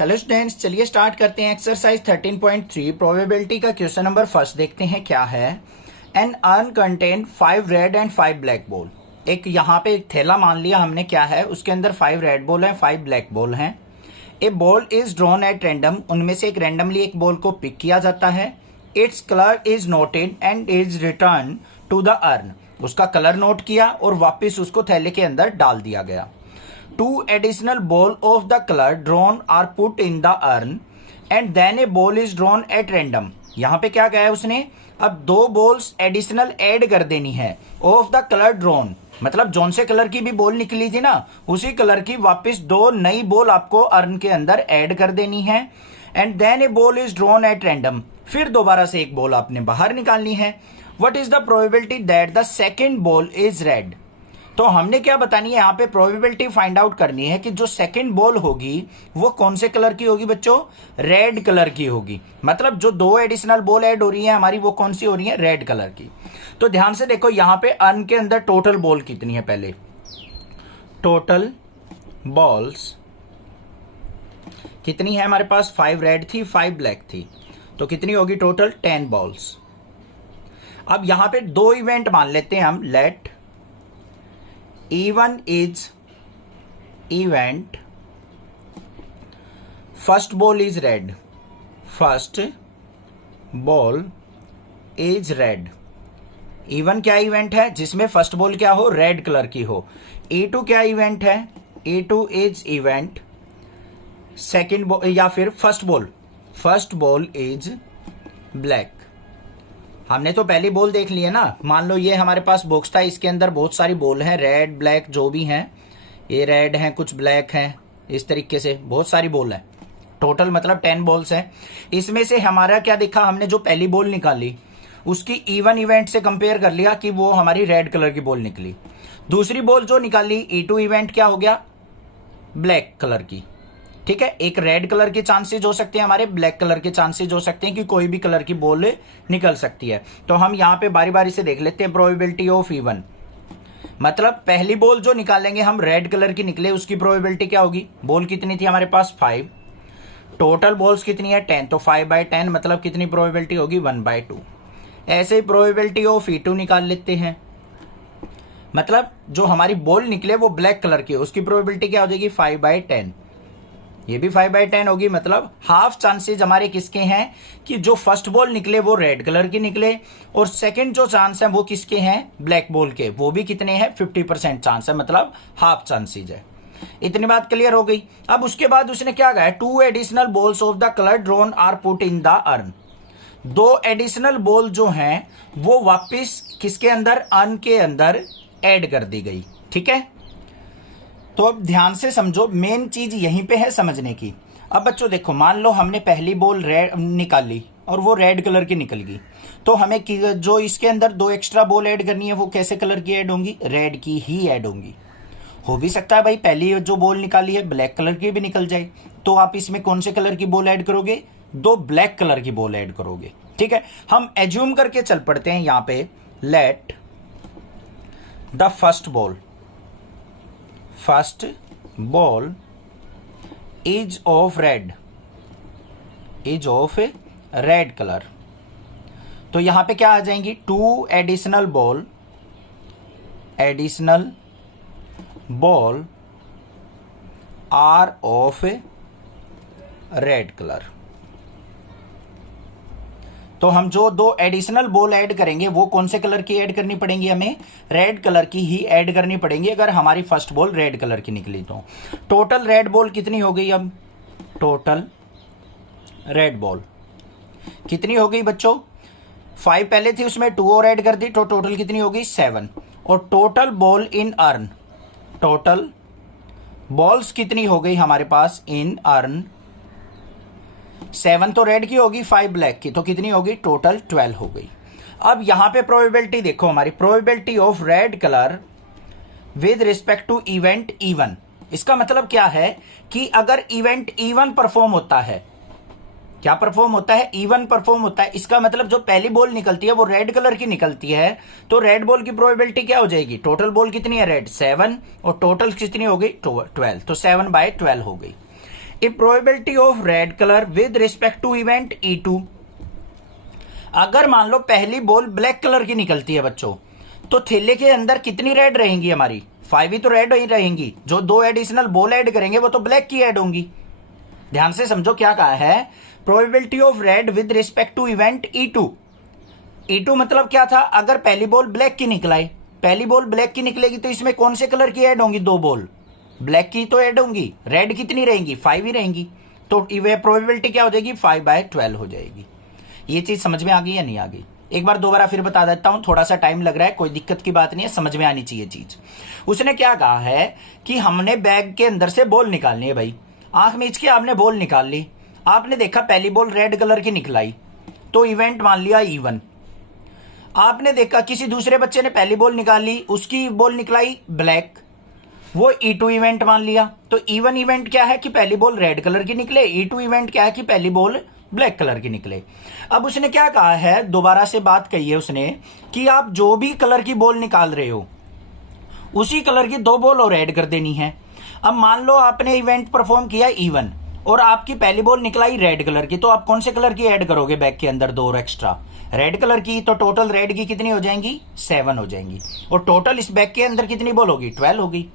Hello students, चलिए start करते हैं एक्सरसाइज 13.3 प्रोबेबिलिटी का क्वेश्चन नंबर फर्स्ट देखते हैं क्या है। An urn contain 5 red and 5 black ball. एक यहाँ पे एक थैला मान लिया हमने, क्या है उसके अंदर 5 रेड बॉल हैं, 5 ब्लैक बॉल हैं। A ball is drawn at random, उनमें से एक रैंडमली एक बॉल को पिक किया जाता है। Its colour is noted and is return to the urn, उसका कलर नोट किया और वापस उसको थैले के अंदर डाल दिया गया। 2 additional ball of the color drawn are put in the urn and then a ball is drawn at random। यहाँ पे क्या कहा है उसने, अब 2 बॉल्स एडिशनल ऐड कर देनी है। ऑफ द कलर ड्रॉन मतलब जौन से कलर की भी बॉल निकली थी ना, उसी कलर की वापस 2 नई बॉल आपको अर्न के अंदर ऐड कर देनी है। And then a ball is drawn at random, फिर दोबारा से एक बॉल आपने बाहर निकालनी है। What is the probability that the second ball is red. तो हमने क्या बतानी है यहाँ पे, प्रोबेबिलिटी फाइंड आउट करनी है कि जो सेकंड बॉल होगी वो कौन से कलर की होगी बच्चों, रेड कलर की होगी। मतलब जो 2 एडिशनल बॉल ऐड हो रही है हमारी, वो कौन सी हो रही है, रेड कलर की। तो ध्यान से देखो यहाँ पे अर्न के अंदर टोटल बॉल कितनी है, पहले टोटल बॉल्स कितनी है हमारे पास, 5 रेड थी 5 ब्लैक थी, तो कितनी होगी टोटल 10 बॉल्स। अब यहां पे 2 इवेंट मान लेते हैं हम। Let E1 is event, first ball is red, first ball is red। E1 क्या इवेंट है जिसमें फर्स्ट बॉल क्या हो, रेड कलर की हो। E2 क्या इवेंट है, E2 is event second ball या फिर फर्स्ट बॉल इज ब्लैक। हमने तो पहली बॉल देख ली है ना। मान लो ये हमारे पास बॉक्स था, इसके अंदर बहुत सारी बॉल हैं, रेड ब्लैक जो भी हैं, ये रेड हैं कुछ ब्लैक हैं, इस तरीके से बहुत सारी बॉल है। टोटल मतलब 10 बॉल्स हैं। इसमें से हमारा क्या दिखा, हमने जो पहली बॉल निकाली उसकी E1 इवेंट से कंपेयर कर लिया कि वो हमारी रेड कलर की बॉल निकली। दूसरी बॉल जो निकाली E2 इवेंट क्या हो गया, ब्लैक कलर की। ठीक है, एक रेड कलर के चांसेस हो सकते हैं हमारे, ब्लैक कलर के चांसेस हो सकते हैं कि कोई भी कलर की बॉल निकल सकती है। तो हम यहां पे बारी बारी से देख लेते हैं प्रोबेबिलिटी ऑफ E1। मतलब पहली बॉल जो निकालेंगे हम रेड कलर की निकले, उसकी प्रोबेबिलिटी क्या होगी, बॉल कितनी थी हमारे पास 5, टोटल बॉल्स कितनी है 10, तो 5/10 मतलब कितनी प्रोबेबिलिटी होगी 1/2। ऐसे ही प्रोबेबिलिटी ऑफ E2 निकाल लेते हैं। मतलब जो हमारी बॉल निकले वो ब्लैक कलर की, उसकी प्रोबेबिलिटी क्या हो जाएगी 5/10। ये भी 5/10 होगी। मतलब हाफ चांसेस हमारे किसके हैं कि जो फर्स्ट बॉल निकले वो रेड कलर की निकले, और सेकंड जो चांस है वो किसके हैं, ब्लैक बॉल के, वो भी कितने हैं 50% चांस है, मतलब हाफ चांसेस है। इतनी बात क्लियर हो गई। अब उसके बाद उसने क्या कहा, 2 additional balls of the colour drawn are put in the urn. 2 additional ball जो हैं वो वापिस किसके अंदर, अर्न के अंदर ऐड कर दी गई। ठीक है, तो अब ध्यान से समझो, मेन चीज यहीं पे है समझने की। अब बच्चों देखो, मान लो हमने पहली बॉल रेड निकाली और वो रेड कलर की निकल गई, तो हमें जो इसके अंदर 2 एक्स्ट्रा बॉल ऐड करनी है वो कैसे कलर की ऐड होंगी, रेड की ही ऐड होंगी। हो भी सकता है भाई पहली जो बॉल निकाली है ब्लैक कलर की भी निकल जाए, तो आप इसमें कौन से कलर की बॉल ऐड करोगे, 2 ब्लैक कलर की बॉल ऐड करोगे। ठीक है, हम एज्यूम करके चल पड़ते हैं यहां पे। Let the first ball is of red colour. तो यहां पे क्या आ जाएंगी, 2 additional ball are of red colour. तो हम जो 2 एडिशनल बॉल ऐड करेंगे वो कौन से कलर की ऐड करनी पड़ेंगी, हमें रेड कलर की ही ऐड करनी पड़ेंगी अगर हमारी फर्स्ट बॉल रेड कलर की निकली तो। टोटल रेड बॉल कितनी हो गई, अब टोटल रेड बॉल कितनी हो गई बच्चों, 5 पहले थी उसमें 2 और ऐड कर दी, तो टोटल कितनी हो गई 7। और total ball in earn, total balls कितनी हो गई हमारे पास इन अर्न, 7 तो रेड की होगी 5 ब्लैक की, तो कितनी होगी टोटल 12 हो गई। अब यहां पे प्रोबेबिलिटी देखो, हमारी probability of red colour with respect to event E1। इसका मतलब क्या है कि अगर इवेंट E1 परफॉर्म होता है, क्या परफॉर्म होता है, E1 परफॉर्म होता है, इसका मतलब जो पहली बॉल निकलती है वो रेड कलर की निकलती है, तो रेड बॉल की प्रोबेबिलिटी क्या हो जाएगी, टोटल बॉल कितनी है रेड 7 और टोटल कितनी हो गई 12, तो 7/12 हो गई। A probability of red colour with respect to event E2। अगर मान लो पहली बॉल ब्लैक कलर की निकलती है बच्चों, तो थैले के अंदर कितनी रेड रहेंगी हमारी? 5 ही तो रेड ही रहेंगी। जो 2 एडिशनल बॉल ऐड करेंगे वो तो ब्लैक की ऐड होंगी। ध्यान से समझो क्या कहा है, probability of red with respect to event E2। E2 मतलब क्या था? अगर पहली बॉल ब्लैक की निकलाई, पहली बॉल ब्लैक की निकलेगी तो इसमें कौन से कलर की ऐड होंगी? 2 बॉल ब्लैक की तो ऐड होंगी। रेड कितनी रहेंगी? 5 ही रहेंगी। तो वह प्रोबेबिलिटी क्या हो जाएगी? 5/12 हो जाएगी। ये चीज समझ में आ गई या नहीं आ गई? एक बार दोबारा फिर बता देता हूं, थोड़ा सा टाइम लग रहा है, कोई दिक्कत की बात नहीं है, समझ में आनी चाहिए चीज। उसने क्या कहा है कि हमने बैग के अंदर से बॉल निकालनी है। भाई आंख मीच के आपने बॉल निकाल ली, आपने देखा पहली बॉल रेड कलर की निकलाई, तो इवेंट मान लिया E1। आपने देखा किसी दूसरे बच्चे ने पहली बॉल निकाली, उसकी बॉल निकलाई ब्लैक, वो E2 इवेंट मान लिया। तो E1 इवेंट क्या है कि पहली बॉल रेड कलर की निकले, E2 इवेंट क्या है कि पहली बॉल ब्लैक कलर की निकले। अब उसने क्या कहा है, दोबारा से बात कही है उसने कि आप जो भी कलर की बॉल निकाल रहे हो उसी कलर की 2 बॉल और ऐड कर देनी है। अब मान लो आपने इवेंट परफॉर्म किया E1 और आपकी पहली बॉल निकलाई रेड कलर की, तो आप कौन से कलर की ऐड करोगे बैग के अंदर? 2 और एक्स्ट्रा रेड कलर की। तो टोटल रेड की कितनी हो जाएंगी? 7 हो जाएंगी। और टोटल इस बैग के अंदर कितनी बॉल होगी? 12 होगी।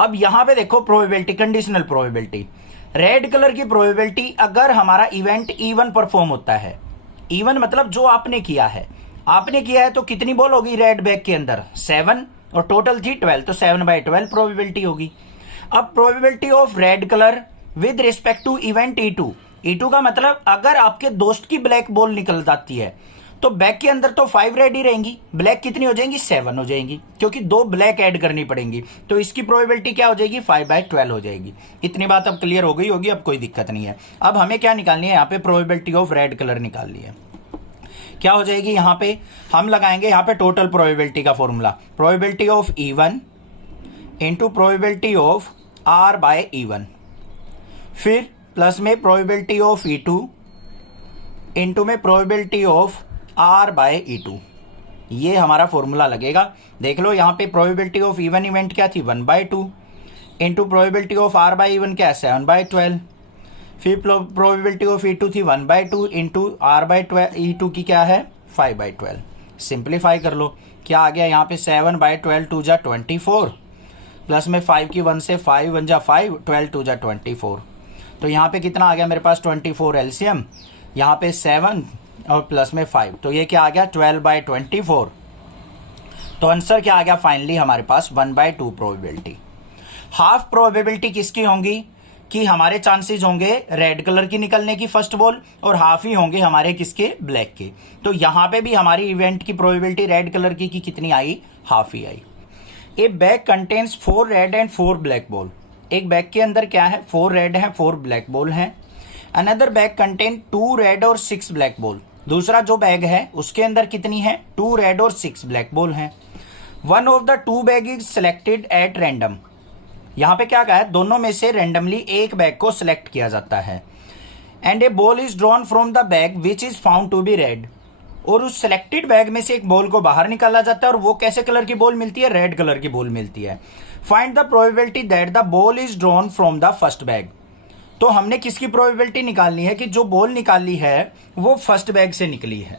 अब यहां पे देखो probability, conditional probability, red colour की प्रोबेबिलिटी अगर हमारा इवेंट E1 परफॉर्म होता है, E1 मतलब जो आपने किया है, तो कितनी बॉल होगी रेड बैग के अंदर? 7, और टोटल थी 12, तो 7/12 प्रोबेबिलिटी होगी। अब probability of red colour with respect to event E2 का मतलब अगर आपके दोस्त की ब्लैक बॉल निकल जाती है तो बैग के अंदर तो 5 रेड ही रहेंगी, ब्लैक कितनी हो जाएंगी? 7 हो जाएंगी, क्योंकि 2 ब्लैक ऐड करनी पड़ेंगी। तो इसकी प्रोबेबिलिटी क्या हो जाएगी? 5/12 हो जाएगी। इतनी बात अब क्लियर हो गई होगी, अब कोई दिक्कत नहीं है। अब हमें क्या निकालनी है? यहाँ पे प्रोबेबिलिटी ऑफ रेड कलर निकालनी है। क्या हो जाएगी? यहाँ पे हम लगाएंगे यहाँ पे टोटल प्रोबेबिलिटी का formula, probability of E1 into probability of R/E1, फिर प्लस में प्रोबेबिलिटी ऑफ E2 इंटू में प्रोबेबिलिटी ऑफ R/E2। ये हमारा फॉर्मूला लगेगा। देख लो यहाँ पे प्रोबेबिलिटी ऑफ E1 इवेंट क्या थी? 1/2 इंटू प्रोबेबिलिटी ऑफ R/E1 क्या है? 7/12। फिर प्रोबेबिलिटी ऑफ E2 थी 1/2 इंटू R/E2 की क्या है? 5/12। सिंप्लीफाई कर लो, क्या आ गया यहाँ पे? 7/12 2 जा 24, प्लस में 5 की 1 से 5 1 जा 5, 12 2 जा 24। तो यहाँ पे कितना आ गया मेरे पास? 24 एलसीएम, यहाँ पे 7 और प्लस में 5, तो ये क्या आ गया? 12/24। तो आंसर क्या आ गया फाइनली हमारे पास? 1/2 प्रोबेबिलिटी। हाफ प्रोबेबिलिटी किसकी होंगी कि हमारे चांसेस होंगे रेड कलर की निकलने की फर्स्ट बॉल, और हाफ ही होंगे हमारे किसके? ब्लैक के। तो यहां पे भी हमारी इवेंट की प्रोबेबिलिटी रेड कलर की कितनी आई? हाफ ही आई। A bag contains 4 red and 4 black ball. एक बैग के अंदर क्या है? 4 रेड है, 4 ब्लैक बॉल है। अनदर बैग कंटेन 2 रेड और 6 ब्लैक बॉल। दूसरा जो बैग है उसके अंदर कितनी है? 2 रेड और 6 ब्लैक बॉल है। One of the 2 bag is selected at random. यहां पे क्या कहा है? दोनों में से रैंडमली एक बैग को सिलेक्ट किया जाता है। And a ball is drawn from the bag which is found to be red. और उस सिलेक्टेड बैग में से एक बॉल को बाहर निकाला जाता है, और वो कैसे कलर की बॉल मिलती है? रेड कलर की बॉल मिलती है। Find the probability that the ball is drawn from the first bag. तो हमने किसकी प्रोबेबिलिटी निकालनी है कि जो बॉल निकाली है वो फर्स्ट बैग से निकली है।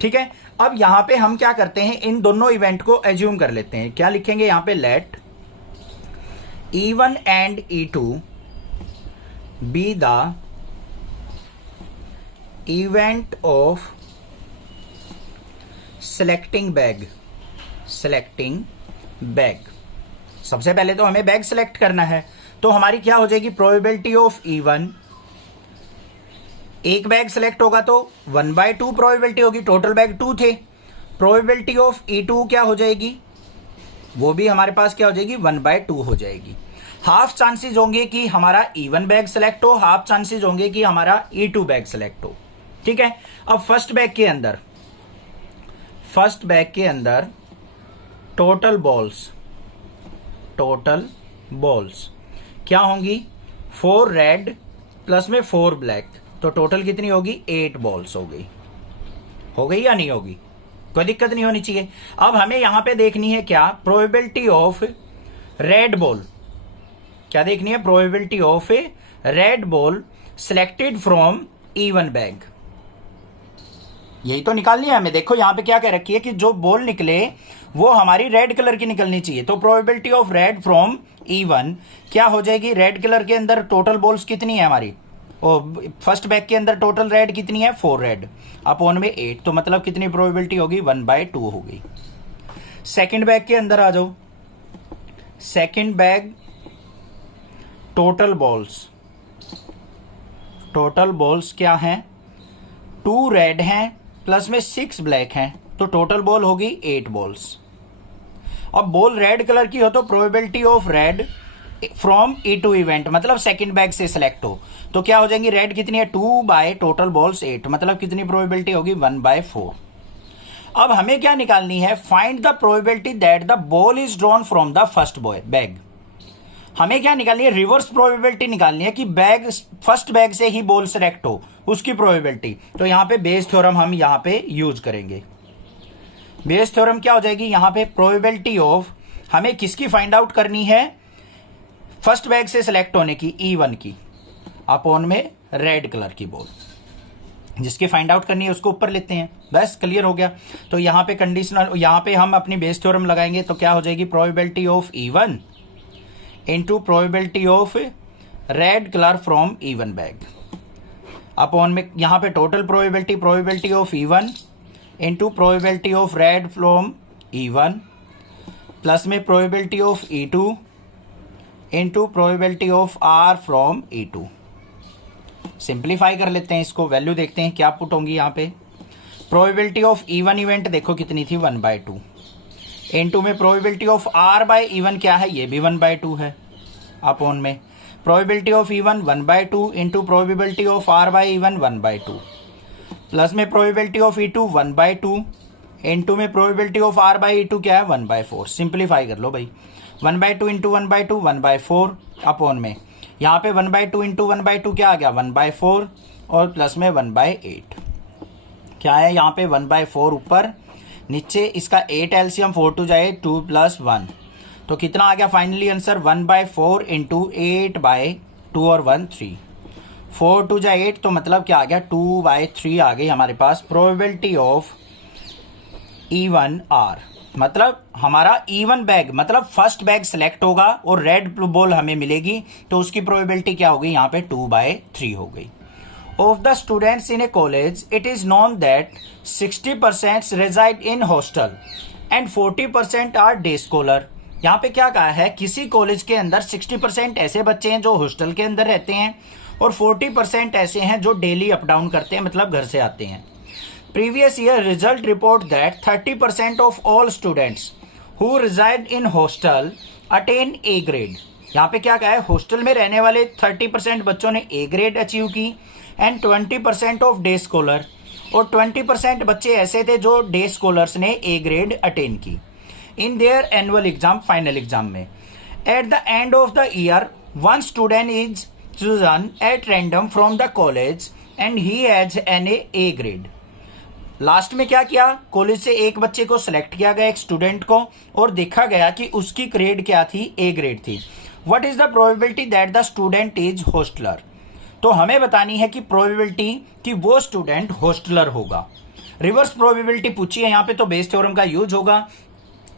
ठीक है, अब यहां पे हम क्या करते हैं? इन दोनों इवेंट को एज्यूम कर लेते हैं। क्या लिखेंगे यहां पे? Let E1 and E2 be the event of selecting bag. सबसे पहले तो हमें बैग सिलेक्ट करना है, तो हमारी क्या हो जाएगी? प्रोबेबिलिटी ऑफ E1, एक बैग सिलेक्ट होगा तो 1/2 प्रोबेबिलिटी होगी, टोटल बैग 2 थे। प्रोबेबिलिटी ऑफ E2 क्या हो जाएगी? वो भी हमारे पास क्या हो जाएगी? 1/2 हो जाएगी। हाफ चांसेस होंगे कि हमारा E1 बैग सिलेक्ट हो, हाफ चांसेस होंगे कि हमारा E2 बैग सिलेक्ट हो। ठीक है, अब फर्स्ट बैग के अंदर टोटल बॉल्स क्या होंगी? 4 रेड प्लस में 4 ब्लैक, तो टोटल कितनी होगी? 8 बॉल्स हो गई या नहीं होगी? कोई दिक्कत नहीं होनी चाहिए। अब हमें यहां पे देखनी है क्या? Probability of red ball. क्या देखनी है? Probability of red ball selected from even bag. यही तो निकालनी है हमें। देखो यहां पे क्या कह रखी है कि जो बॉल निकले वो हमारी रेड कलर की निकलनी चाहिए। तो probability of red from even क्या हो जाएगी, रेड कलर के अंदर टोटल बॉल्स कितनी है हमारी, फर्स्ट बैग के अंदर टोटल रेड कितनी है 4 रेड अपॉन में 8, तो मतलब कितनी प्रोबेबिलिटी होगी 1/2 हो गई। सेकंड बैग के अंदर आ जाओ। सेकंड बैग टोटल बॉल्स क्या हैं, 2 रेड हैं प्लस में 6 ब्लैक हैं, तो टोटल बॉल होगी 8 बॉल्स। अब बॉल रेड कलर की हो तो probability of red from E2 event मतलब सेकंड बैग से सिलेक्ट हो, तो क्या हो जाएंगी, रेड कितनी है 2 बाय टोटल बॉल्स 8, मतलब कितनी प्रोबेबिलिटी होगी 1/4। अब हमें क्या निकालनी है, find the probability that the ball is drawn from the first bag. हमें क्या निकालनी है, रिवर्स प्रोबेबिलिटी निकालनी है कि बैग फर्स्ट बैग से ही बॉल सिलेक्ट हो उसकी प्रोबेबिलिटी। तो यहां पे बेस थ्योरम हम यहां पे यूज करेंगे। बेस थ्योरम क्या हो जाएगी, यहां पे प्रोबेबिलिटी ऑफ हमें किसकी फाइंड आउट करनी है, फर्स्ट बैग से सिलेक्ट होने की E1 की अपॉन में रेड कलर की बॉल, जिसकी फाइंड आउट करनी है उसको ऊपर लेते हैं, बस क्लियर हो गया। तो यहां पे कंडीशनल, यहां पे हम अपनी बेस थ्योरम लगाएंगे तो क्या हो जाएगी, probability of E1 into probability of red colour from E1 bag upon में यहां पे total probability of E1 into probability of red from E1 plus में probability of E2 into probability of R from E2। Simplify कर लेते हैं इसको, value देखते हैं क्या पुट होंगी यहाँ पे। प्रोबेबिलिटी ऑफ E1 इवेंट देखो कितनी थी 1/2, इनटू में probability of R by E1 क्या है, ये भी 1/2 है, अपॉन में probability of E1 1/2 into probability of R by E1 1/2 plus में प्रोबेबिलिटी ऑफ E2 1/2 इनटू में probability of R by E2 क्या है 1/4। सिंप्लीफाई कर लो भाई, 1/2 इंटू 1/2 1/4 अपॉन में यहाँ पे 1/2 इंटू 1/2 क्या आ गया 1/4 और प्लस में 1/8 क्या है यहाँ पे 1/4 ऊपर नीचे, इसका 8 एलसीएम 4 2 जाए 2 + 1, तो कितना आ गया फाइनली आंसर 1/4 इंटू 8/2 और 1 3, 4 2 जाए 8, तो मतलब क्या आ गया 2/3 आ गई हमारे पास प्रोबेबिलिटी ऑफ E1 R। मतलब हमारा E1 बैग मतलब फर्स्ट बैग सिलेक्ट होगा और रेड बॉल हमें मिलेगी, तो उसकी प्रोबेबिलिटी क्या हो गई यहाँ पे 2/3 हो गई। Of the students in a college it is known that 60% reside in hostel and 40% are day scholar. यहाँ पे क्या कहा है, किसी कॉलेज के अंदर 60% ऐसे बच्चे हैं जो हॉस्टल के अंदर रहते हैं और 40% ऐसे हैं जो डेली अप डाउन करते हैं, मतलब घर से आते हैं। Previous year result report that 30% of all students who reside in hostel attain A grade। यहाँ पे क्या कहा है, हॉस्टल में रहने वाले 30% बच्चों ने A ग्रेड अचीव की एंड 20% ऑफ डे स्कॉलर, और 20% बच्चे ऐसे थे जो डे स्कॉलर्स ने A ग्रेड अटेन की in their annual exam, final exam में। At the end of the year one student is chosen at random from the college and he has an A grade. Last में क्या किया, college से एक बच्चे को select किया गया, एक स्टूडेंट को, और देखा गया कि उसकी ग्रेड क्या थी, A ग्रेड थी। What is the probability that the student is hosteller. तो हमें बतानी है कि प्रोबेबिलिटी कि वो स्टूडेंट हॉस्टलर होगा। रिवर्स प्रोबेबिलिटी पूछी है यहाँ पे, तो बेस थ्योरम का यूज होगा।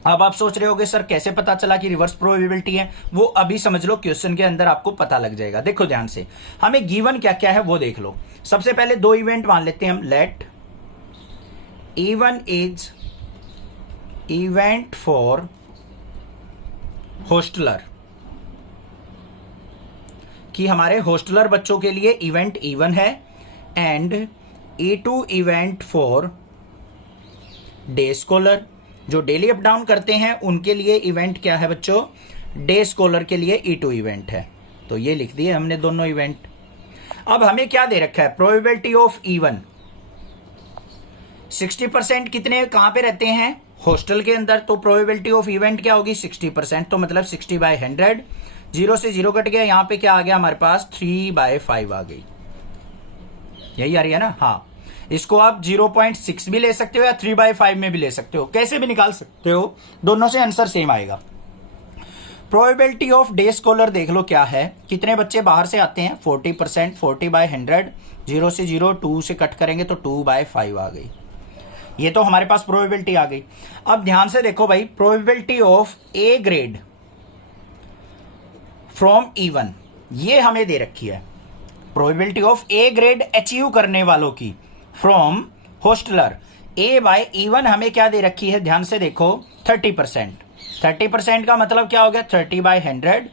अब आप सोच रहे होगे सर कैसे पता चला कि रिवर्स प्रोबेबिलिटी है, वो अभी समझ लो, क्वेश्चन के अंदर आपको पता लग जाएगा। देखो ध्यान से, हमें गिवन क्या क्या है वो देख लो। सबसे पहले 2 इवेंट मान लेते हैं हम। Let E1 is event for hostler, कि हमारे हॉस्टलर बच्चों के लिए इवेंट E1 है, and E2 event for day scholar, जो डेली अप डाउन करते हैं उनके लिए इवेंट क्या है बच्चों, डे स्कॉलर के लिए E2 इवेंट है। तो ये लिख दिए हमने दोनों इवेंट। अब हमें क्या दे रखा है, प्रोबेबिलिटी ऑफ E1 60% कितने कहां पे रहते हैं, हॉस्टल के अंदर, तो प्रोबेबिलिटी ऑफ इवेंट क्या होगी 60%, तो मतलब 60/100, 0 से 0 कट गया, यहां पे क्या आ गया हमारे पास 3/5 आ गई। यही आ रही है ना, हाँ। इसको आप 0.6 भी ले सकते हो या 3/5 में भी ले सकते हो, कैसे भी निकाल सकते हो, दोनों से आंसर सेम आएगा। प्रोबेबिलिटी ऑफ डे स्कॉलर देख लो क्या है, कितने बच्चे बाहर से आते हैं 40%, 40/100, 0 से 0, 2 से कट करेंगे तो 2/5 आ गई। ये तो हमारे पास प्रोबेबिलिटी आ गई। अब ध्यान से देखो भाई, probability of A grade from E1 ये हमें दे रखी है। Probability of A grade achieve करने वालों की फ्रॉम होस्टलर A/E1 हमें क्या दे रखी है, ध्यान से देखो 30%। 30% का मतलब क्या हो गया, 30/100,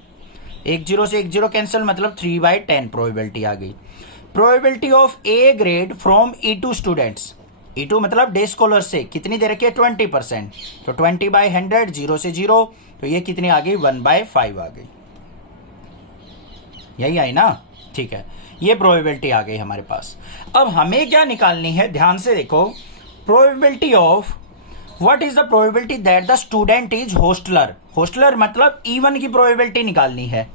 10 से 10 कैंसिल, मतलब 3/10 प्रोबेबिलिटी आ गई। Probability of A grade from E2 students, E2 मतलब डे स्कॉलर से कितनी दे रखी है, 20%, तो 20/100, 0 से 0, तो ये कितनी आ गई, 1/5 आ गई। यही आई ना, ठीक है, ये प्रोबेबिलिटी आ गई हमारे पास। अब हमें क्या निकालनी है, ध्यान से देखो, probability of what is the probability that the student is hosteller. Hosteller मतलब E1 की प्रोबेबिलिटी निकालनी है,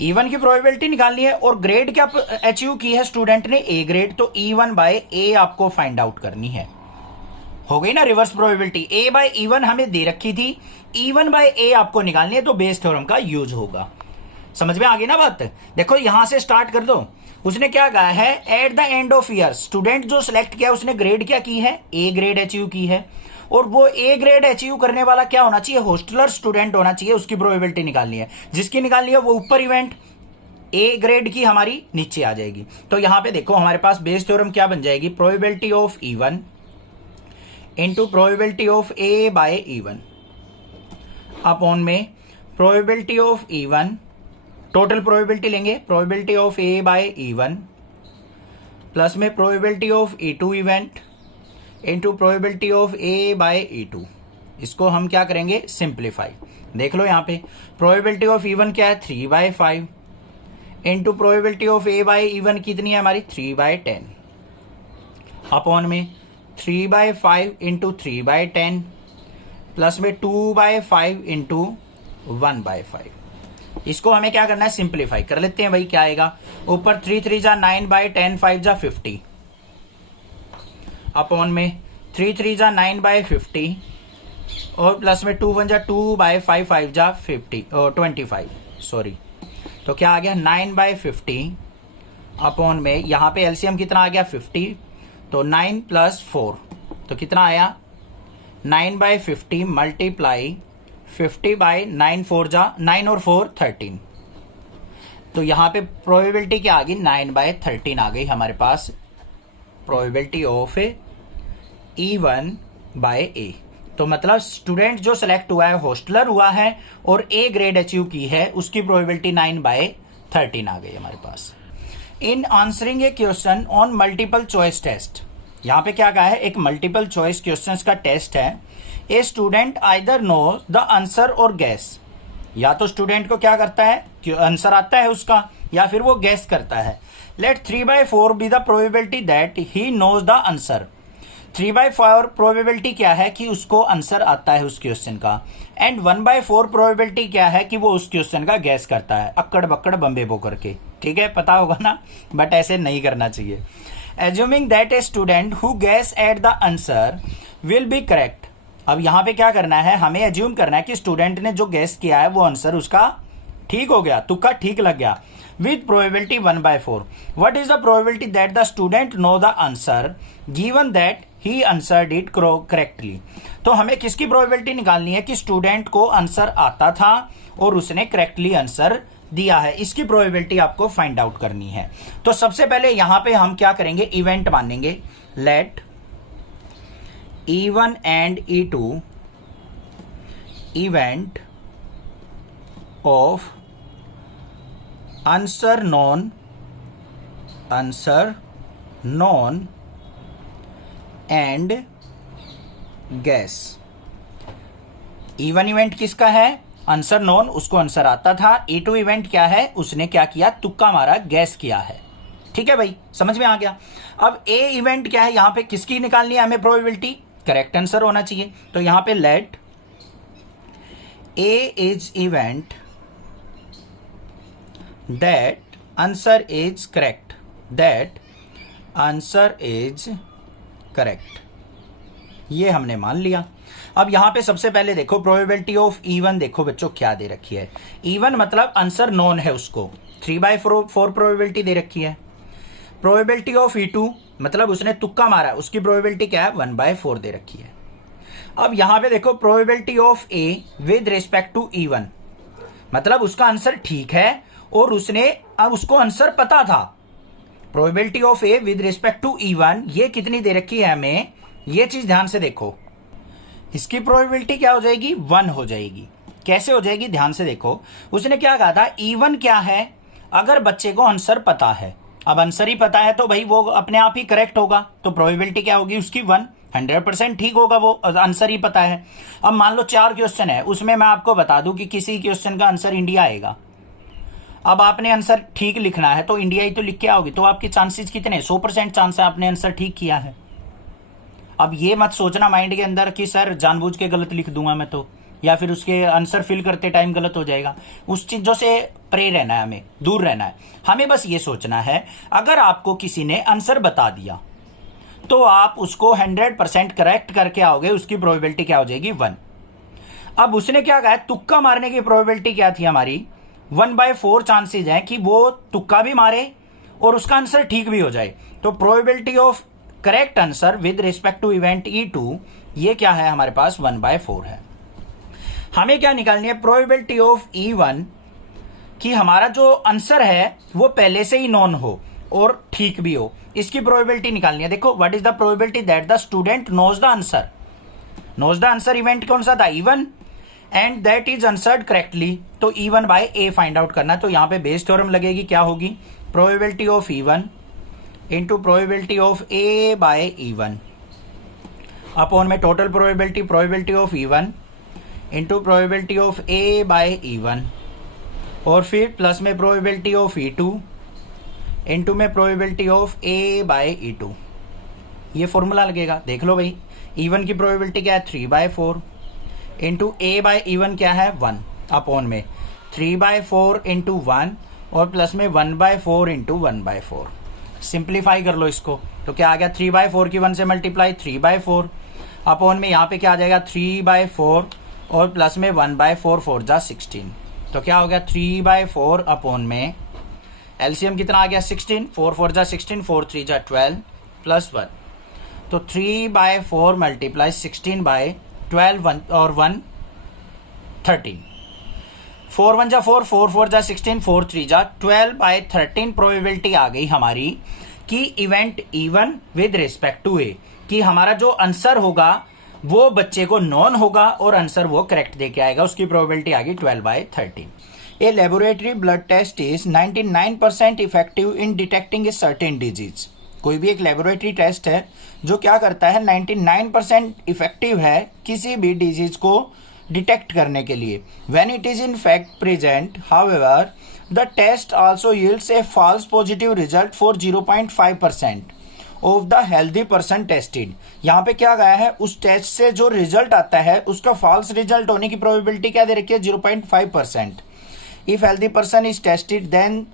E1 की प्रोबेबिलिटी निकालनी है। और ग्रेड क्या अचीव की है स्टूडेंट ने, ए ग्रेड, तो E1/A आपको फाइंड आउट करनी है। हो गई ना रिवर्स प्रोबेबिलिटी, A/E1 हमें दे रखी थी, E1/A आपको निकालनी है, तो बेस थ्योरम का यूज होगा। समझ में आ गई ना बात। देखो यहां से स्टार्ट कर दो। उसने क्या कहा है, eight the end of year student जो सिलेक्ट किया उसने ग्रेड क्या की है, ए ग्रेड अचीव की है। और वो ए ग्रेड अचीव करने वाला क्या होना चाहिए, होस्टलर स्टूडेंट होना चाहिए। उसकी प्रोबेबिलिटी निकालनी है, जिसकी निकालनी है वो ऊपर इवेंट, ए ग्रेड की हमारी नीचे आ जाएगी। तो यहां पे देखो हमारे पास बेस थ्योरम क्या बन जाएगी, probability of E1 into probability of A/E1 upon में probability of E1, total probability लेंगे, प्रोबेबिलिटी ऑफ A/E1 प्लस में probability of E2 event into probability of A/E2। इसको हम क्या करेंगे, सिंप्लीफाई। देख लो यहाँ पे प्रोबेबिलिटी ऑफ E1 क्या है, 3/5 इंटू प्रोबेबिलिटी ऑफ A/E1 कितनी है हमारी, 3/10 अपॉन में 3/5 इंटू 3/10 प्लस में 2/5 इंटू 1/5। इसको हमें क्या करना है, सिंप्लीफाई कर लेते हैं भाई। क्या आएगा, ऊपर 3 3 जा 9/10, 5 जा 50 अपॉन में 3 3 जा 9/50 और प्लस में 2 1 जा 2/5, 5 जा 25, सॉरी। तो क्या आ गया, 9/50 अपॉन में यहां पे एलसीएम कितना आ गया, 50, तो 9 + 4 तो कितना आया, 9/50 मल्टीप्लाई 50/9, 4 जा 9 और 4 13। तो यहां पे प्रोबेबिलिटी क्या आ गई, 9/13 आ गई हमारे पास प्रोबेबिलिटी ऑफ E1/A। तो मतलब स्टूडेंट जो सिलेक्ट हुआ है होस्टलर हुआ है और ए ग्रेड अचीव की है, उसकी प्रोबेबिलिटी 9/13 आ गई हमारे पास। In answering a question on multiple choice test, यहां पे क्या कहा है, एक मल्टीपल चॉइस क्वेश्चंस का टेस्ट है। A student either know the answer और गैस, या तो स्टूडेंट को क्या करता है, आंसर आता है उसका, या फिर वो गैस करता है। Let 3/4 be the probability that he knows the answer. 3/4 probability क्या है कि उसको आंसर आता है उस क्वेश्चन का, एंड 1/4 प्रोबेबिलिटी क्या है कि वो उस क्वेश्चन का गैस करता है, अक्कड़ बक्कड़ बम्बे बो करके। ठीक है, पता होगा ना, बट ऐसे नहीं करना चाहिए। Assuming that a student who gas at the answer will be correct. अब यहां पे क्या करना है, हमें एज्यूम करना है कि स्टूडेंट ने जो गैस किया है वो आंसर उसका ठीक हो गया, तुक्का ठीक लग गया, with probability 1/4। What is the probability that the student no the answer given that he answered it correctly. तो हमें किसकी प्रोबेबिलिटी निकालनी है कि स्टूडेंट को आंसर आता था और उसने करेक्टली आंसर दिया है, इसकी प्रोबेबिलिटी आपको फाइंड आउट करनी है। तो सबसे पहले यहां पे हम क्या करेंगे, इवेंट मानेंगे। Let E1 and E2 event of answer known and guess। E1 event किसका है, आंसर नोन, उसको आंसर आता था। E2 इवेंट क्या है, उसने क्या किया, तुक्का मारा, गैस किया है। ठीक है भाई, समझ में आ गया। अब ए इवेंट क्या है, यहां पे किसकी निकालनी है हमें प्रोबेबिलिटी, करेक्ट आंसर होना चाहिए। तो यहां पे let A is event that answer is correct, ये हमने मान लिया। अब यहां पे सबसे पहले देखो प्रोबेबिलिटी ऑफ E1 देखो बच्चों क्या दे रखी है। E1 मतलब आंसर नोन है, उसको 3/4 प्रोबेबिलिटी दे रखी है। प्रोबेबिलिटी ऑफ E2 मतलब उसने तुक्का मारा, उसकी प्रोबेबिलिटी क्या है 1/4 दे रखी है। अब यहां पे देखो probability of A with respect to E1 मतलब उसका आंसर ठीक है और उसको आंसर पता था। Probability of A with respect to E1 ये कितनी दे रखी है हमें, ये चीज ध्यान से देखो। इसकी प्रोबेबिलिटी क्या हो जाएगी 1 हो जाएगी। कैसे हो जाएगी ध्यान से देखो। उसने क्या कहा था E1 क्या है, अगर बच्चे को आंसर पता है, अब आंसर ही पता है तो भाई वो अपने आप ही करेक्ट होगा, तो प्रोबेबिलिटी क्या होगी उसकी 1, 100% ठीक होगा, वो आंसर ही पता है। अब मान लो 4 क्वेश्चन है, उसमें मैं आपको बता दूं कि किसी क्वेश्चन का आंसर इंडिया आएगा। अब आपने आंसर ठीक लिखना है तो इंडिया ही तो लिख के आओगे, तो आपके चांसेस कितने 100% चांस है आपने आंसर ठीक किया है। अब ये मत सोचना माइंड के अंदर कि सर जानबूझ के गलत लिख दूंगा मैं तो, या फिर उसके आंसर फिल करते टाइम गलत हो जाएगा। उस चीजों से परे रहना है, हमें दूर रहना है। हमें बस ये सोचना है अगर आपको किसी ने आंसर बता दिया तो आप उसको 100% करेक्ट करके आओगे, उसकी प्रोबेबिलिटी क्या हो जाएगी 1। अब उसने क्या कहा तुक्का मारने की प्रोबेबिलिटी क्या थी हमारी 1/4 चांसेस है कि वो तुक्का भी मारे और उसका आंसर ठीक भी हो जाए। तो probability of correct answer with respect to event E2 ये क्या है हमारे पास 1/4 है। हमें क्या निकालनी है प्रोबेबिलिटी ऑफ E1 कि हमारा जो आंसर है वो पहले से ही नॉन हो और ठीक भी हो, इसकी प्रोबेबिलिटी निकालनी है। देखो what is the probability that the student knows the answer. Knows the answer event कौन सा था E1 and that is answered correctly, तो E1/A फाइंड आउट करना। तो यहां पे बेस थ्योरम लगेगी, क्या होगी probability of E1 into probability of A/E1 upon में total probability of E1 into probability of A/E1 और फिर प्लस में प्रोबेबिलिटी ऑफ E2 इंटू में प्रोबेबिलिटी ऑफ A/E2। ये फॉर्मूला लगेगा, देख लो भाई। E1 की प्रोबेबिलिटी क्या है 3/4 इंटू A/E1 क्या है 1 अपॉन में 3/4 इंटू 1 और प्लस में 1/4 इंटू 1/4। सिंप्लीफाई कर लो इसको, तो क्या आ गया 3/4 की 1 से मल्टीप्लाई 3/4 अपॉन में यहाँ पे क्या आ जाएगा 3/4 और प्लस में 1/4 4 जा 16। तो क्या हो गया 3/4 अपॉन में एलसीएम कितना आ गया 16, 4 4 जा 16, 4 3 जा 12 प्लस 1, तो 3/4 मल्टीप्लाई 16/12 और 1 13, 4 1 जा 4, 4 4 जा 16, 4 3 जा 12/13 प्रोबेबिलिटी आ गई हमारी कि event E1 with respect to A कि हमारा जो आंसर होगा वो बच्चे को नॉन होगा और आंसर वो करेक्ट देके आएगा। उसकी प्रोबेबिलिटी आ गई 12/13। A laboratory blood test is 99% effective in detecting a certain disease. कोई भी एक लेबोरेटरी टेस्ट है जो क्या करता है 99% इफेक्टिव है किसी भी डिजीज को डिटेक्ट करने के लिए। When it is in fact present however the test also yields a false positive result for 0.5% of the healthy person tested. यहाँ पे क्या गया है उस टेस्ट से जो रिजल्ट आता है उसका फॉल्स रिजल्ट होने की प्रोबेबिलिटी क्या दे रखी है 0.5%। If healthy person is tested then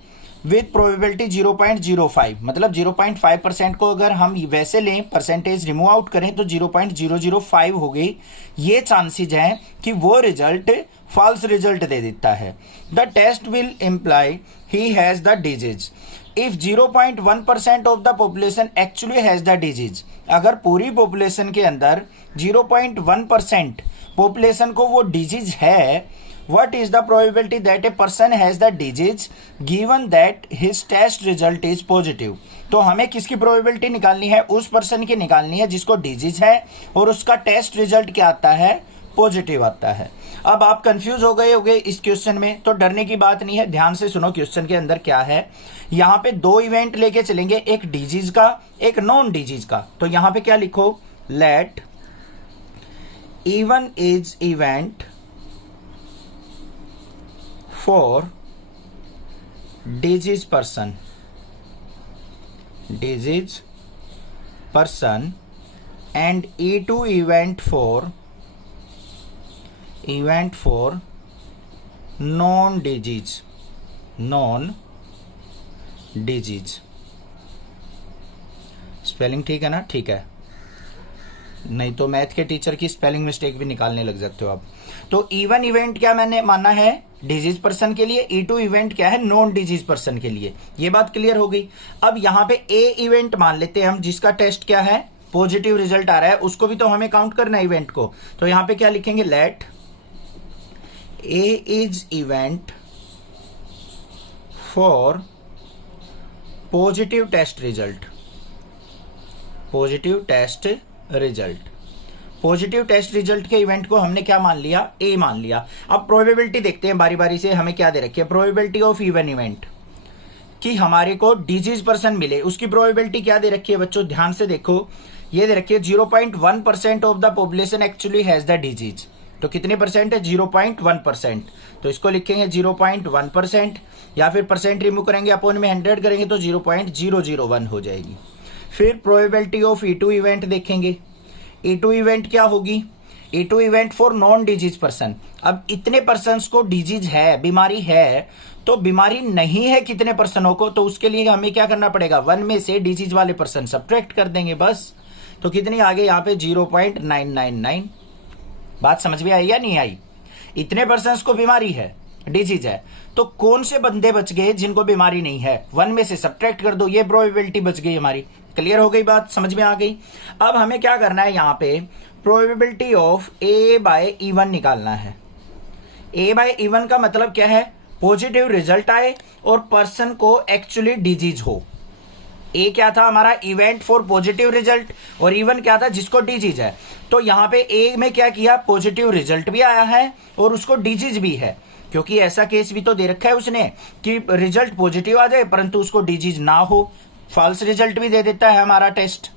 with probability 0.05 मतलब 0.5% को अगर हम वैसे लें परसेंटेज रिमूव आउट करें तो 0.005 हो गई। ये चांसेज हैं कि वो रिजल्ट फॉल्स रिजल्ट दे देता है। The test will imply he has the disease if 0.1% of the population actually has the disease. अगर पूरी पॉपुलेशन के अंदर 0.1% पॉपुलेशन को वो डिजीज है, what is the probability that a person has the disease given that his test result is positive। तो हमें किसकी प्रोबेबिलिटी निकालनी है उस पर्सन की निकालनी है जिसको डिजीज है और उसका टेस्ट रिजल्ट क्या आता है पॉजिटिव आता है। अब आप कंफ्यूज हो गए होंगे इस क्वेश्चन में, तो डरने की बात नहीं है, ध्यान से सुनो क्वेश्चन के अंदर क्या है। यहाँ पे 2 इवेंट लेके चलेंगे, एक डिजीज का एक नॉन डिजीज का। तो यहाँ पे क्या लिखो let E1 is event for disease person and E2 event for non disease। Spelling ठीक है ना? ठीक है। नहीं तो मैथ के टीचर की स्पेलिंग मिस्टेक भी निकालने लग जाते हो आप। तो E1 इवेंट क्या मैंने माना है डिजीज पर्सन के लिए, E2 इवेंट क्या है नॉन डिजीज पर्सन के लिए। ये बात क्लियर हो गई। अब यहाँ पे A इवेंट मान लेते हैं हम, जिसका टेस्ट क्या है पॉजिटिव रिजल्ट आ रहा है, उसको भी तो हमें काउंट करना है इवेंट को। तो यहाँ पे क्या लिखेंगे, let A is event for positive test result. Positive test result, positive test result के इवेंट को हमने क्या मान लिया, ए मान लिया। अब प्रोबेबिलिटी देखते हैं बारी बारी से, हमें क्या दे रखी है, प्रोबेबिलिटी ऑफ इवन इवेंट कि हमारे को डिजीज पर्सन मिले, उसकी प्रोबेबिलिटी क्या दे रखी है बच्चों, ध्यान से देखो, ये दे रखी है 0.1% of the population actually has the disease. तो कितने परसेंट है, 0.1%। तो इसको लिखेंगे 0.1%, या फिर परसेंट रिमूव करेंगे, अपॉन में 100 करेंगे तो 0.001 हो जाएगी। फिर प्रोबेबिलिटी ऑफ E2 इवेंट देखेंगे, E2 इवेंट क्या होगी, E2 event for non disease person. अब इतने पर्सन्स को डिजीज है, बीमारी है, तो बीमारी नहीं है कितने पर्सनों को, तो उसके लिए हमें क्या करना पड़ेगा, 1 में से डिजीज वाले पर्सन सब्ट्रैक्ट कर देंगे बस। तो कितनी आ गई यहाँ पे 0.999। बात समझ में आई या नहीं आई। इतने पर्सन्स को बीमारी है, डिजीज है, तो कौन से बंदे बच गए जिनको बीमारी नहीं है, 1 में से सब्ट्रैक्ट कर दो, ये प्रोबेबिलिटी बच गई हमारी। क्लियर हो गई बात, समझ में आ गई। अब हमें क्या करना है, यहाँ पे probability of A by E1 निकालना है। A बाय E1 का मतलब क्या है, पॉजिटिव रिजल्ट आए और पर्सन को एक्चुअली डिजीज हो। A क्या था हमारा, इवेंट फॉर पॉजिटिव रिजल्ट, और E1 क्या था, जिसको डिजीज है। तो यहाँ पे A में क्या किया, पॉजिटिव रिजल्ट भी आया है और उसको डिजीज भी है, क्योंकि ऐसा केस भी तो दे रखा है उसने कि रिजल्ट पॉजिटिव आ जाए परंतु उसको डिजीज ना हो, फॉल्स रिजल्ट भी दे देता है हमारा टेस्ट।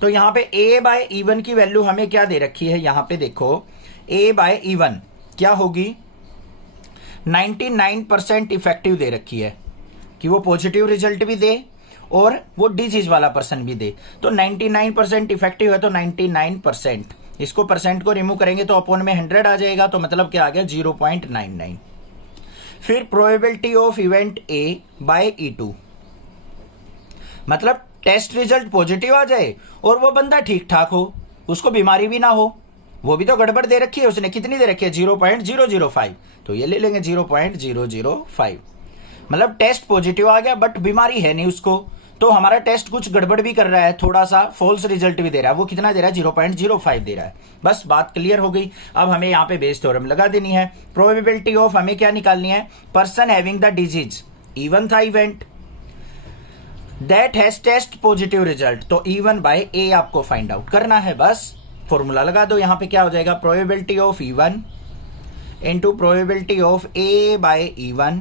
तो यहाँ पे A बाय E1 की वैल्यू हमें क्या दे रखी है, यहाँ पे देखो A बाय E1 क्या होगी, 99% इफेक्टिव दे रखी है कि वो पॉजिटिव रिजल्ट भी दे और वो डिजीज वाला पर्सन भी दे। तो 99% इफेक्टिव है, तो 99%, इसको परसेंट को रिमूव करेंगे तो अपॉन में 100 आ जाएगा, तो मतलब क्या आ गया 0.99। फिर probability of event A by E2, मतलब टेस्ट रिजल्ट पॉजिटिव आ जाए और वो बंदा ठीक ठाक हो, उसको बीमारी भी ना हो, वो भी तो गड़बड़ दे रखी है उसने, कितनी दे रखी है 0.005, तो ये ले लेंगे 0.005। मतलब टेस्ट पॉजिटिव आ गया बट बीमारी है नहीं उसको, तो हमारा टेस्ट कुछ गड़बड़ भी कर रहा है, थोड़ा सा फॉल्स रिजल्ट भी दे रहा है। वो कितना दे रहा है, 0.05 दे रहा है। बस बात क्लियर हो गई। अब हमें यहाँ पे बेस थ्योरम लगा देनी है। प्रोबेबिलिटी ऑफ हमें क्या निकालनी है, person having the disease, E1 था event, that has test positive result, तो E1 बाय A आपको फाइंड आउट करना है। बस फॉर्मूला लगा दो, यहाँ पे क्या हो जाएगा, probability of E1 into probability of A by E1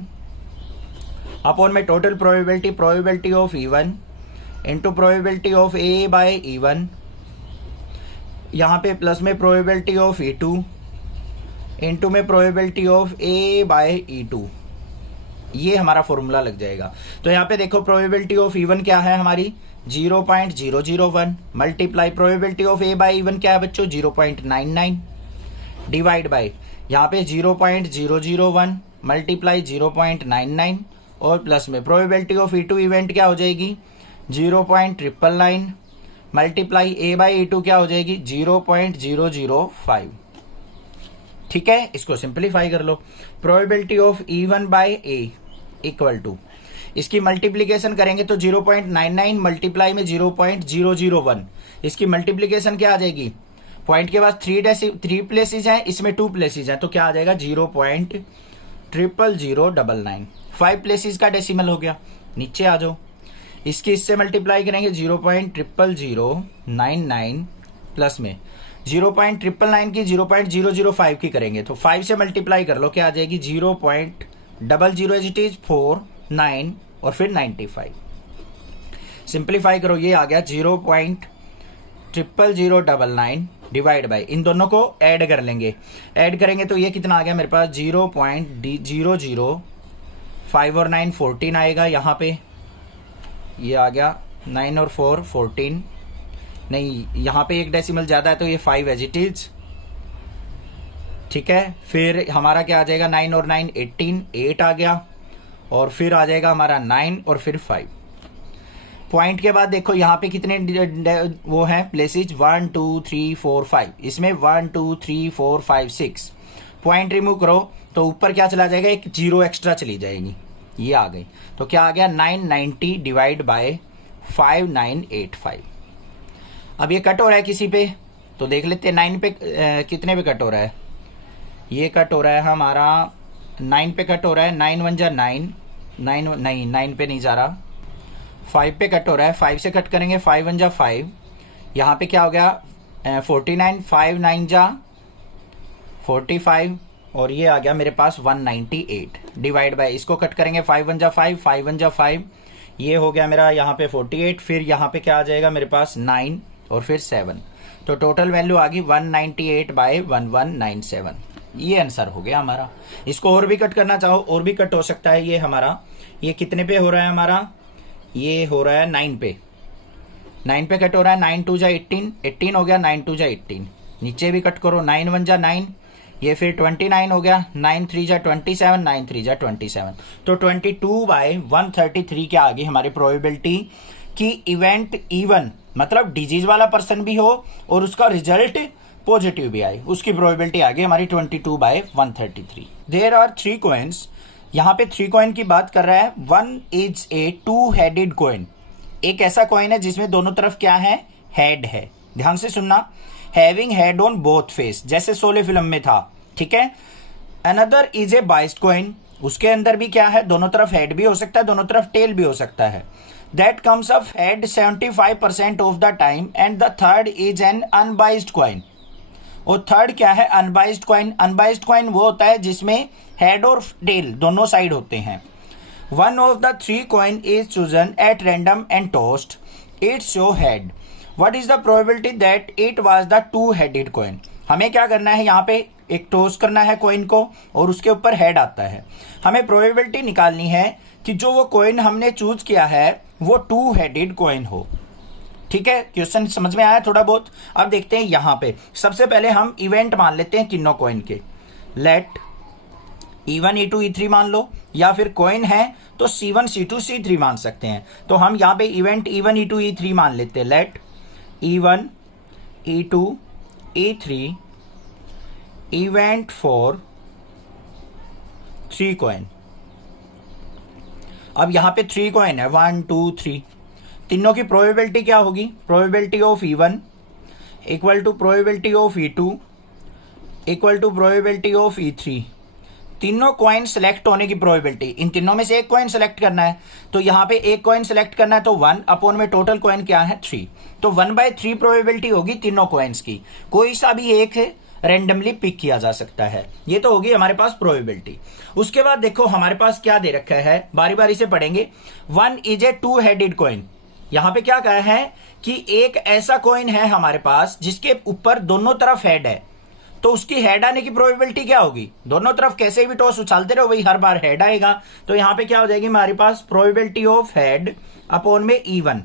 upon में total probability of E1 into probability of A by E1, यहाँ पे प्लस में प्रोबेबिलिटी ऑफ E2 इंटू में probability of A by E2, ये हमारा फॉर्मूला लग जाएगा। तो यहाँ पे देखो प्रोबेबिलिटी ऑफ E1 क्या है हमारी 0.001 multiply probability of A by E1 क्या है बच्चों 0.99 डिवाइड बाय यहाँ पे 0.001 मल्टीप्लाई 0.99 और प्लस में प्रोबेबिलिटी ऑफ E2 इवेंट क्या हो जाएगी 0.999 मल्टीप्लाई A बाई E2 क्या हो जाएगी 0.005। ठीक है, इसको सिंप्लीफाई कर लो। Probability of E1 by A equal to, इसकी मल्टीप्लीकेशन करेंगे तो 0.99 मल्टीप्लाई में 0.001, इसकी मल्टीप्लीकेशन क्या आ जाएगी, पॉइंट के बाद 3 प्लेसेस हैं, इसमें 2 प्लेसेस हैं, तो क्या आ जाएगा 0.00099। 5 प्लेसेस का डेसिमल हो गया। नीचे आ जाओ, इसकी इससे मल्टीप्लाई करेंगे 0.00099 प्लस में 0.999 की 0.005 की करेंगे तो 5 से मल्टीप्लाई कर लो, क्या आ जाएगी 0.00 एज इट इज 49 और फिर 95। सिंप्लीफाई करो, ये आ गया 0.00099 डिवाइड बाय, इन दोनों को ऐड कर लेंगे, ऐड करेंगे तो ये कितना आ गया मेरे पास 0.005 और 9 14 आएगा। यहाँ पे ये आ गया 9 और 4 14, नहीं यहाँ पे एक डेसिमल ज्यादा है तो ये 5 एज इट इज। ठीक है, फिर हमारा क्या आ जाएगा 9 और 9 18, 8 आ गया और फिर आ जाएगा हमारा 9 और फिर 5। पॉइंट के बाद देखो यहाँ पे कितने वो हैं प्लेसेज, 1 2 3 4 5, इसमें 1 2 3 4 5 6। पॉइंट रिमूव करो तो ऊपर क्या चला जाएगा, एक जीरो एक्स्ट्रा चली जाएगी, ये आ गई। तो क्या आ गया 990 डिवाइड बाय 5985। अब ये कट हो रहा है किसी पे, तो देख लेते हैं 9 पे कितने पे कट हो रहा है। ये कट हो रहा है हमारा 9 पे कट हो रहा है, 9 1 जा 9, 9 नहीं 9 पे नहीं जा रहा, 5 पे कट हो रहा है, 5 से कट करेंगे 5 1 जा 5, यहाँ पे क्या हो गया 49, 5 9 जा 45, और ये आ गया मेरे पास 198 डिवाइड बाय, इसको कट करेंगे 5 1 जा 5, 5 1 जा 5, ये हो गया मेरा यहाँ पे 48, फिर यहाँ पे क्या आ जाएगा मेरे पास 9 और फिर 7, तो टोटल वैल्यू आ गई 198 बाय 1197। ये आंसर हो गया हमारा। इसको और भी कट करना चाहो और भी कट हो सकता है। ये हमारा ये कितने पे हो रहा है हमारा, ये हो रहा है 9 पे, 9 पे कट हो रहा है, 9 2 जा 18, 18 हो गया, 9 2 जा 18, नीचे भी कट करो 9 1 जा 9, ये फिर 29 हो गया, 9 3 जा 27, 9 3 जा 27, तो 22 बाय 133 क्या आ गई हमारी प्रोबेबिलिटी कि इवेंट इवन, मतलब डिजीज वाला पर्सन भी हो और उसका रिजल्ट पॉजिटिव भी आए, उसकी प्रोबेबिलिटी आ गई हमारी 22 बाय 133। देयर आर 3 कॉइन्स, यहाँ पे 3 कॉइन की बात कर रहा है। 1 इज ए 2 हेडेड कॉइन, एक ऐसा कॉइन है जिसमें दोनों तरफ क्या है, हेड है। ध्यान से सुनना, having head on both face, जैसे शोले फिल्म में था, ठीक है। Another is a biased coin, उसके अंदर भी क्या है, दोनों तरफ हेड भी हो सकता है, दोनों तरफ टेल भी हो सकता है। That comes of head 75% of the time, and the third is an unbiased coin. और थर्ड क्या है, अनबाइस्ड कॉइन। अनबाइस्ड कॉइन वो होता है जिसमें हेड और टेल दोनों साइड होते हैं। One of the 3 coin is chosen at random and toast, it show head. What is the probability that it was the 2 headed coin. हमें क्या करना है, यहाँ पे एक टॉस करना है कॉइन को और उसके ऊपर हेड आता है। हमें प्रोबेबिलिटी निकालनी है कि जो वो कॉइन हमने चूज किया है वो 2 हेडेड कॉइन हो। ठीक है, क्वेश्चन समझ में आया थोड़ा बहुत। अब देखते हैं यहाँ पे, सबसे पहले हम इवेंट मान लेते हैं तीनों कॉइन के। लेट E1 E2 E3 मान लो, या फिर कॉइन है तो C1 C2 C3 मान सकते हैं। तो हम यहाँ पे इवेंट E1 E2 E3 मान लेते हैं। Let E1 E2 E3 event for 3 coin. अब यहाँ पे 3 कॉइन है, 1 2 3, तीनों की प्रोबेबिलिटी क्या होगी, probability of E1 equal to probability of E2 equal to probability of E3। तीनों कॉइन सेलेक्ट होने की प्रोबेबिलिटी, इन तीनों में से एक कॉइन सेलेक्ट करना है, तो यहाँ पे एक कॉइन सेलेक्ट करना है, तो 1 अपॉन में टोटल कॉइन क्या है 3, तो 1/3 प्रोबेबिलिटी होगी तीनों कॉइन्स की। कोई सा भी एक रैंडमली पिक किया जा सकता है। ये तो होगी हमारे पास प्रोबेबिलिटी। उसके बाद देखो हमारे पास क्या दे रखा है, बारी बारी से पढ़ेंगे। 1 इज ए 2 हेडेड कॉइन, यहां पे क्या कहा है कि एक ऐसा कॉइन है हमारे पास जिसके ऊपर दोनों तरफ हेड है, तो उसकी हेड आने की प्रोबेबिलिटी क्या होगी, दोनों तरफ कैसे भी टॉस उछालते रहो वही हर बार हेड आएगा। तो यहां पे क्या हो जाएगी हमारे पास प्रोबेबिलिटी ऑफ हेड अपॉन में E1।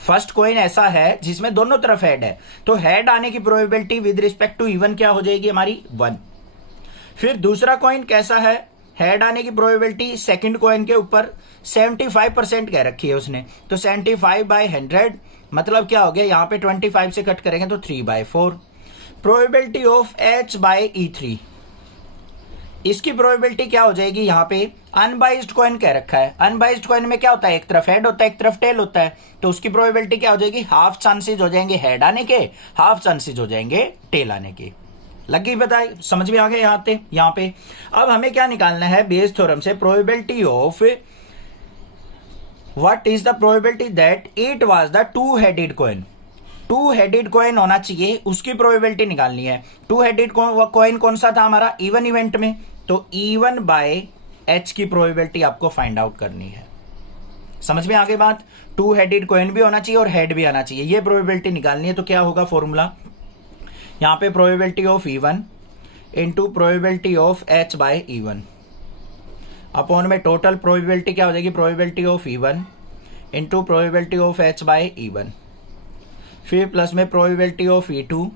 फर्स्ट कॉइन ऐसा है जिसमें दोनों तरफ हेड है, तो हेड आने की probability with respect to E1 क्या हो जाएगी हमारी 1। फिर दूसरा कॉइन कैसा है, हेड आने की प्रोबेबिलिटी सेकंड कॉइन के ऊपर 75% कह रखी है उसने, तो 75/100 मतलब क्या हो गया, यहाँ पे 25 से कट करेंगे तो 3/4। प्रोबेबिलिटी ऑफ H/E3, इसकी प्रोबेबिलिटी क्या हो जाएगी, यहाँ पे अनबाइज्ड कॉइन कह रखा है। अनबाइज्ड कॉइन में क्या होता है, एक तरफ हेड होता है एक तरफ टेल होता है, तो उसकी प्रोबेबिलिटी क्या हो जाएगी, हाफ चांसेस हो जाएंगे हेड आने के, हाफ चांसेस हो जाएंगे टेल आने के। लगी बताए, समझ में आ गया यहाँ पे। अब हमें क्या निकालना है बेस थ्योरम से, probability of what is the probability that it was the 2 headed coin. 2 headed coin होना चाहिए, उसकी प्रोबेबिलिटी निकालनी है। 2 हेडेड कॉइन कौन सा था हमारा, E1 इवेंट में, तो E1/H की प्रोबेबिलिटी आपको फाइंड आउट करनी है। समझ में आ गई बात। 2 हेडेड कॉइन भी होना चाहिए और हेड भी आना चाहिए, ये प्रोबेबिलिटी निकालनी है। तो क्या होगा फॉर्मूला, यहाँ पे probability of E1 into probability of H/E1 upon में टोटल प्रोबेबिलिटी क्या हो जाएगी, probability of E1 into probability of H/E1, फिर प्लस में probability of E2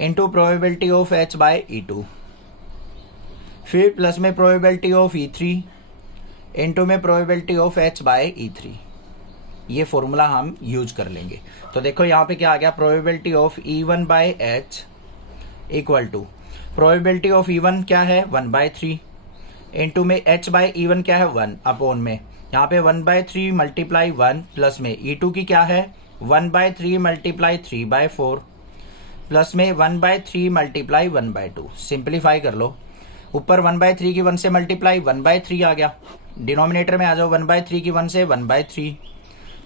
into probability of H/E2, फिर प्लस में प्रोबेबिलिटी ऑफ E3 इंटू में प्रोबेबिलिटी ऑफ H/E3। ये फॉर्मूला हम यूज कर लेंगे। तो देखो यहाँ पे क्या आ गया, probability of E1 by H equal to probability of E1 क्या है 1/3 इंटू में h बाय E1 क्या है 1 अपॉन में यहाँ पे 1/3 मल्टीप्लाई 1 प्लस में E2 की क्या है 1/3 मल्टीप्लाई 3/4 प्लस में 1/3 मल्टीप्लाई 1/2। सिंप्लीफाई कर लो, ऊपर 1/3 की 1 से मल्टीप्लाई 1/3 आ गया, डिनोमिनेटर में आ जाओ 1/3 की 1 से 1/3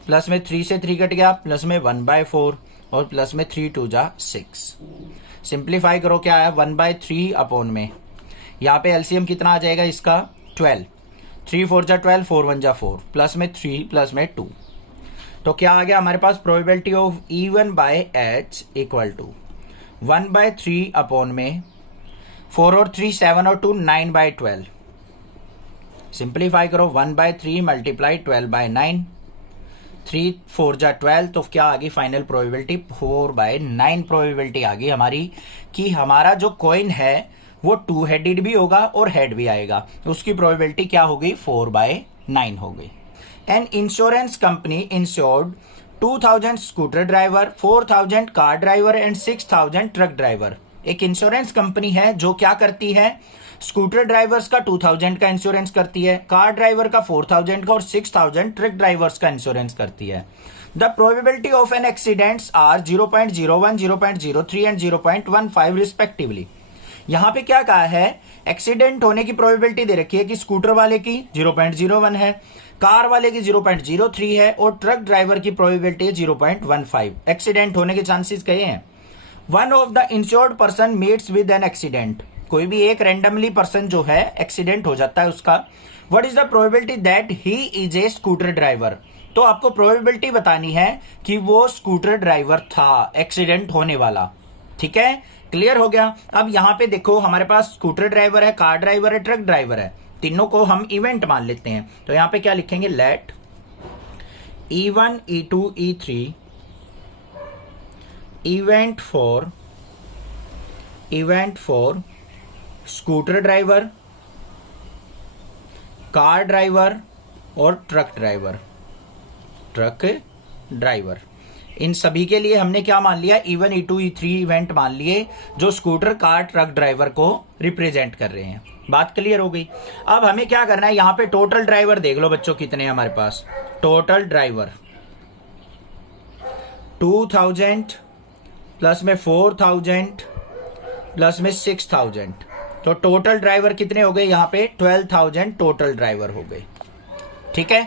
प्लस में 3 से 3 कट गया प्लस में 1/4 और प्लस में 3 2 जा 6। सिंप्लीफाई करो क्या है 1/3 अपॉन में यहाँ पे एलसीएम कितना आ जाएगा इसका 12, 3 4 जा 12 4 1 जा 4 प्लस में 3 प्लस में 2। तो क्या आ गया हमारे पास probability of E1 by H equal to 1/3 upon में 4 और 3 7 और 2 9/12। सिंप्लीफाई करो 1/3 मल्टीप्लाई 12/9 3 4 जा 12। तो क्या आ गई फाइनल प्रोबेबिलिटी 4/9 प्रोबेबिलिटी आ गई हमारी कि हमारा जो कॉइन है वो 2 हेडेड भी होगा और हेड भी आएगा। उसकी प्रोबेबिलिटी क्या हो गई 4/9 हो गई। An insurance company insured 2000 scooter driver, 4000 car driver and 6000 truck driver. एक इंश्योरेंस कंपनी है जो क्या करती है, स्कूटर ड्राइवर्स का 2000 का इंश्योरेंस करती है, कार ड्राइवर का 4000 का और 6000 ट्रक ड्राइवर्स का इंश्योरेंस करती है। The probability of an accidents are 0.01, 0.03 and 0.15 respectively. यहां पे क्या कहा है, एक्सीडेंट होने की प्रोबेबिलिटी दे रखी है कि स्कूटर वाले की 0.01 है, कार वाले की 0.03 है और ट्रक ड्राइवर की प्रोबेबिलिटी है 0.15। एक्सीडेंट होने के चांसेस कहे हैं। One of the insured person meets with an accident, कोई भी एक रैंडमली पर्सन जो है एक्सीडेंट हो जाता है उसका। What is the probability that he is a scooter driver. तो आपको प्रोबेबिलिटी बतानी है कि वो स्कूटर ड्राइवर था एक्सीडेंट होने वाला। ठीक है, क्लियर हो गया। अब यहां पे देखो हमारे पास स्कूटर ड्राइवर है, कार ड्राइवर है, ट्रक ड्राइवर है, तीनों को हम इवेंट मान लेते हैं। तो यहां पे क्या लिखेंगे, let E1 E2 E3 event for scooter driver, car driver और ट्रक ड्राइवर। इन सभी के लिए हमने क्या मान लिया, E1 E2 E3 इवेंट मान लिए जो स्कूटर कार ट्रक ड्राइवर को रिप्रेजेंट कर रहे हैं। बात क्लियर हो गई। अब हमें क्या करना है, यहां पे टोटल ड्राइवर देख लो बच्चों कितने हैं हमारे पास। टोटल ड्राइवर 2000 प्लस में 4000 प्लस में 6000, तो टोटल ड्राइवर कितने हो गए यहाँ पे 12000 टोटल ड्राइवर हो गए। ठीक है,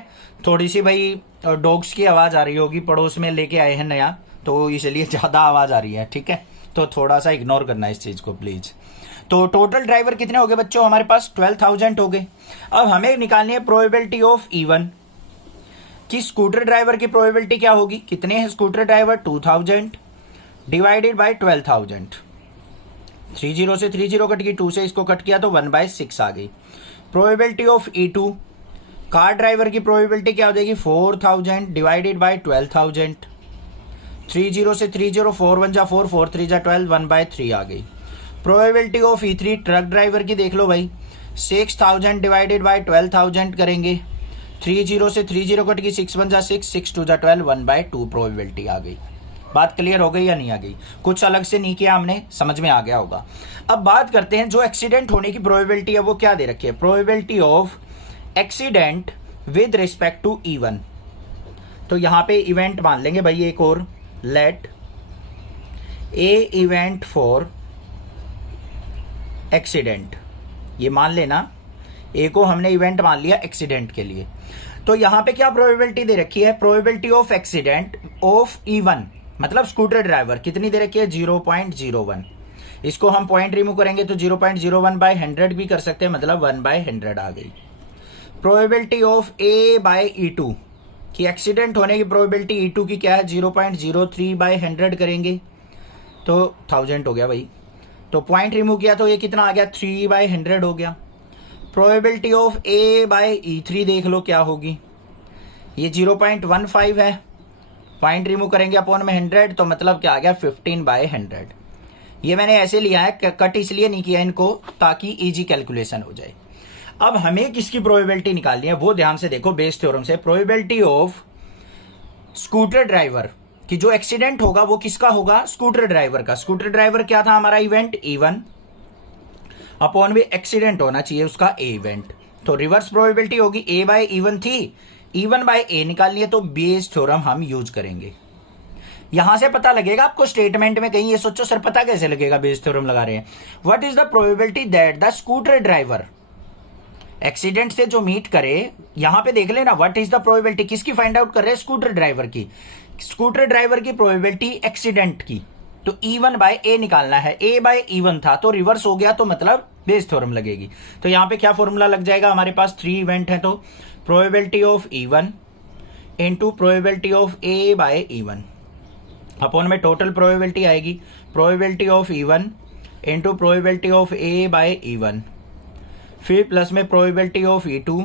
थोड़ी सी भाई डॉग्स की आवाज आ रही होगी, पड़ोस में लेके आए हैं नया, तो इसलिए ज्यादा आवाज आ रही है। ठीक है, तो थोड़ा सा इग्नोर करना इस चीज को प्लीज। तो टोटल ड्राइवर कितने हो गए बच्चों हमारे पास 12000 हो गए। अब हमें निकालनी है प्रोबेबिलिटी ऑफ E1 कि स्कूटर ड्राइवर की प्रोबेबिलिटी क्या होगी, कितने हैं स्कूटर ड्राइवर 2000 डिवाइडेड बाय 12000। 30 से 30 कट गई, 2 से इसको कट किया तो 1/6 आ गई। Probability of E2 car driver की प्रोबेबिलिटी क्या हो जाएगी 4000 डिवाइडेड बाय 12000। 30 से 30 4 1 जा 4 4 3 जा 12 1/3 आ गई। Probability of E3 truck driver की देख लो भाई 6000 डिवाइडेड बाय 12000 करेंगे। 30 से 30 कट गई, 6 1 जा 6 6 2 जा 12 1/2 प्रोबेबिलिटी आ गई। बात क्लियर हो गई या नहीं आ गई, कुछ अलग से नहीं किया हमने, समझ में आ गया होगा। अब बात करते हैं जो एक्सीडेंट होने की प्रोबेबिलिटी है वो क्या दे रखी है, probability of accident with respect to E1। तो यहां पे इवेंट मान लेंगे भाई एक और, let A event for accident, ये मान लेना ए को हमने इवेंट मान लिया एक्सीडेंट के लिए। तो यहां पे क्या प्रोबेबिलिटी दे रखी है, probability of accident of E1 मतलब स्कूटर ड्राइवर कितनी दे रखी है 0.01। इसको हम पॉइंट रिमूव करेंगे तो 0.01 बाय 100 भी कर सकते हैं, मतलब 1/100 आ गई। Probability of A by E2 कि एक्सीडेंट होने की प्रोबेबिलिटी E2 की क्या है 0.03 बाय 100 करेंगे तो 1000 हो गया भाई। तो पॉइंट रिमूव किया तो ये कितना आ गया 3/100 हो गया। Probability of A bye E3 देख लो क्या होगी, ये 0.15 है, पॉइंट रिमूव करेंगे अपॉन में 100 तो मतलब क्या आ गया 15/100। ये मैंने ऐसे लिया है, कट इसलिए नहीं किया इनको ताकि इजी कैलकुलेशन हो जाए। अब हमें किसकी प्रोबेबिलिटी निकालनी है वो ध्यान से देखो, बेस थ्योरम से। प्रोबेबिलिटी ऑफ स्कूटर ड्राइवर कि जो एक्सीडेंट होगा वो किसका होगा, स्कूटर ड्राइवर का। स्कूटर ड्राइवर क्या था हमारा इवेंट, E1 अपॉन भी एक्सीडेंट होना चाहिए उसका ए इवेंट। तो रिवर्स प्रोबेबिलिटी होगी A बाय E1 थी, E1 बाय A निकालनी है तो बेस थ्योरम हम यूज करेंगे। यहां से पता लगेगा आपको स्टेटमेंट में, कहीं ये सोचो सर पता कैसे लगेगा बेस थ्योरम लगा रहे हैं। What is the probability that the scooter driver accident से जो मीट करे, यहां पे देख लेना व्हाट इज द प्रोबेबिलिटी किसकी फाइंड आउट कर रहे हैं, स्कूटर ड्राइवर की। स्कूटर ड्राइवर की प्रोबेबिलिटी एक्सीडेंट की, तो E1 बाय A निकालना है, A बाय E1 था तो रिवर्स हो गया, तो मतलब बेस थ्योरम लगेगी। तो यहां पे क्या फॉर्मूला लग जाएगा, हमारे पास 3 इवेंट है तो probability of E1 into probability of A by E1 upon में टोटल प्रोबेबिलिटी आएगी probability of E1 into probability of A by E1, फिर प्लस में प्रोबेबिलिटी ऑफ E2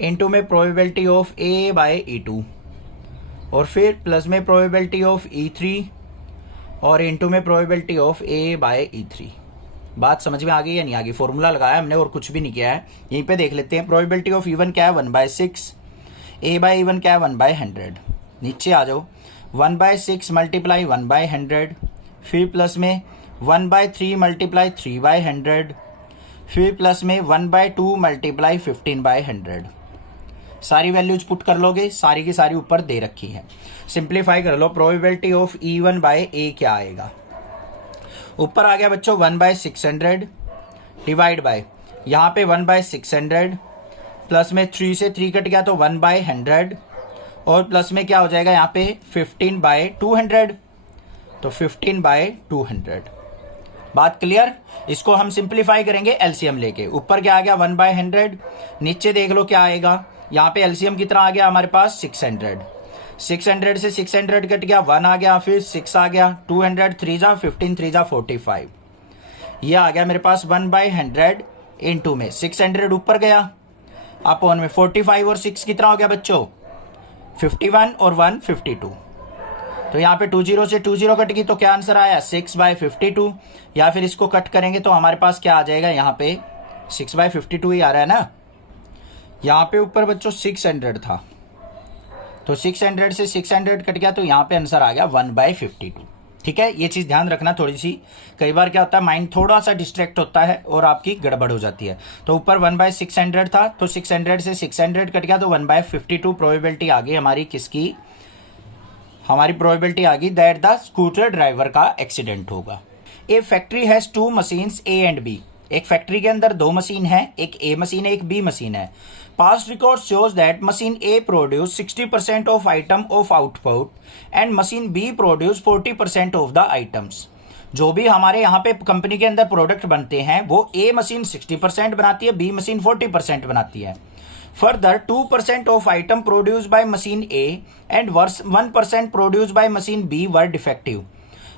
इंटू में probability of A by E2, और फिर plus में probability of E3 और into में probability of A bye E3। बात समझ में आ गई या नहीं आ गई, फॉर्मूला लगाया हमने और कुछ भी नहीं किया है। यहीं पे देख लेते हैं प्रोबेबिलिटी ऑफ E1 क्या है 1/6, A बाय E1 क्या है 1/100। नीचे आ जाओ 1/6 मल्टीप्लाई 1/100, फिर प्लस में 1/3 मल्टीप्लाई 3/100, फिर प्लस में 1/2 मल्टीप्लाई 15/100। सारी वैल्यूज पुट कर लोगे, सारी की सारी ऊपर दे रखी है। सिंप्लीफाई कर लो, probability of E1 by A क्या आएगा, ऊपर आ गया बच्चों 1/600 डिवाइड बाय यहाँ पे 1/600, प्लस में 3 से 3 कट गया तो 1/100, और प्लस में क्या हो जाएगा यहाँ पे 15/200, तो 15/200। बात क्लियर। इसको हम सिंप्लीफाई करेंगे एलसीएम लेके, ऊपर क्या आ गया 1/100, नीचे देख लो क्या आएगा, यहाँ पे एलसीएम कितना आ गया हमारे पास 600, 600 से 600 कट गया 1 आ गया, फिर 6 आ गया, 200 3 जा 15 3 जा 45, ये आ गया मेरे पास 1/100 इंटू में 600 ऊपर गया अपॉन में 45 और 6 कितना हो गया बच्चों 51 और 1 52, तो यहाँ पे 20 से 20 कट गई तो क्या आंसर आया 6/52, या फिर इसको कट करेंगे तो हमारे पास क्या आ जाएगा यहाँ पे 6/52 ही आ रहा है ना। यहाँ पे ऊपर बच्चों 600 था तो 600 से 600 कट गया तो यहाँ पे आंसर आ गया 1/52। ठीक है, ये चीज ध्यान रखना थोड़ी सी, कई बार क्या होता है माइंड थोड़ा सा डिस्ट्रैक्ट होता है और आपकी गड़बड़ हो जाती है। तो ऊपर 1/600 था तो 600 से 600 कट गया तो 1/52 प्रोबेबिलिटी आ गई हमारी किसकी, हमारी प्रोबेबिलिटी आ गई दैट द स्कूटर ड्राइवर का एक्सीडेंट होगा। A factory has 2 machines A and B, एक फैक्ट्री के अंदर 2 मशीन है, एक A मशीन है एक B मशीन है। Past record shows that machine A produce 60% of item of output and machine B produce 40% of the items। जो भी हमारे यहाँ पे कंपनी के अंदर प्रोडक्ट बनते हैं वो A मशीन 60% बनाती है, B मशीन 40% बनाती है। Further 2% of item produce by machine A and 1% produce by machine B were defective.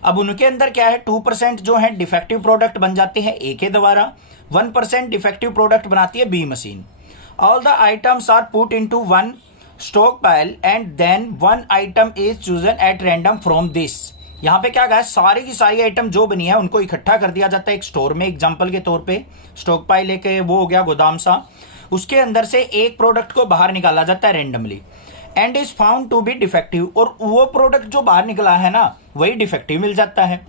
अब उनके अंदर क्या है 2% जो है डिफेक्टिव प्रोडक्ट बन जाते हैं A के द्वारा, 1% डिफेक्टिव प्रोडक्ट बनाती है B machine. All the items are put into one stockpile and then one item is chosen at random from this। यहाँ पे क्या कहा, सारी की सारी आइटम जो बनी है उनको इकट्ठा कर दिया जाता है एक स्टोर में, एग्जांपल के तौर पे स्टॉक पाइल लेके वो हो गया गोदाम सा, उसके अंदर से एक प्रोडक्ट को बाहर निकाला जाता है randomly and is found to be defective, और वो प्रोडक्ट जो बाहर निकला है ना वही डिफेक्टिव मिल जाता है।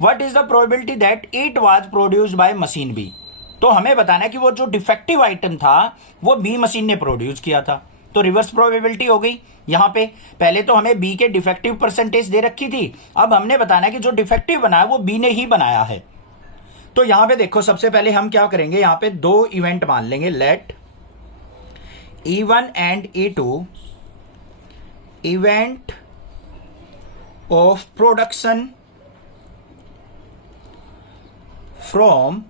What is the probability that it was produced by machine B, तो हमें बताना है कि वो जो डिफेक्टिव आइटम था वो बी मशीन ने प्रोड्यूस किया था, तो रिवर्स प्रोबेबिलिटी हो गई। यहां पे पहले तो हमें बी के डिफेक्टिव परसेंटेज दे रखी थी, अब हमने बताना है कि जो डिफेक्टिव बनाया वो बी ने ही बनाया है। तो यहां पे देखो सबसे पहले हम क्या करेंगे, यहां पे 2 इवेंट मान लेंगे, let E1 and E2 event of production from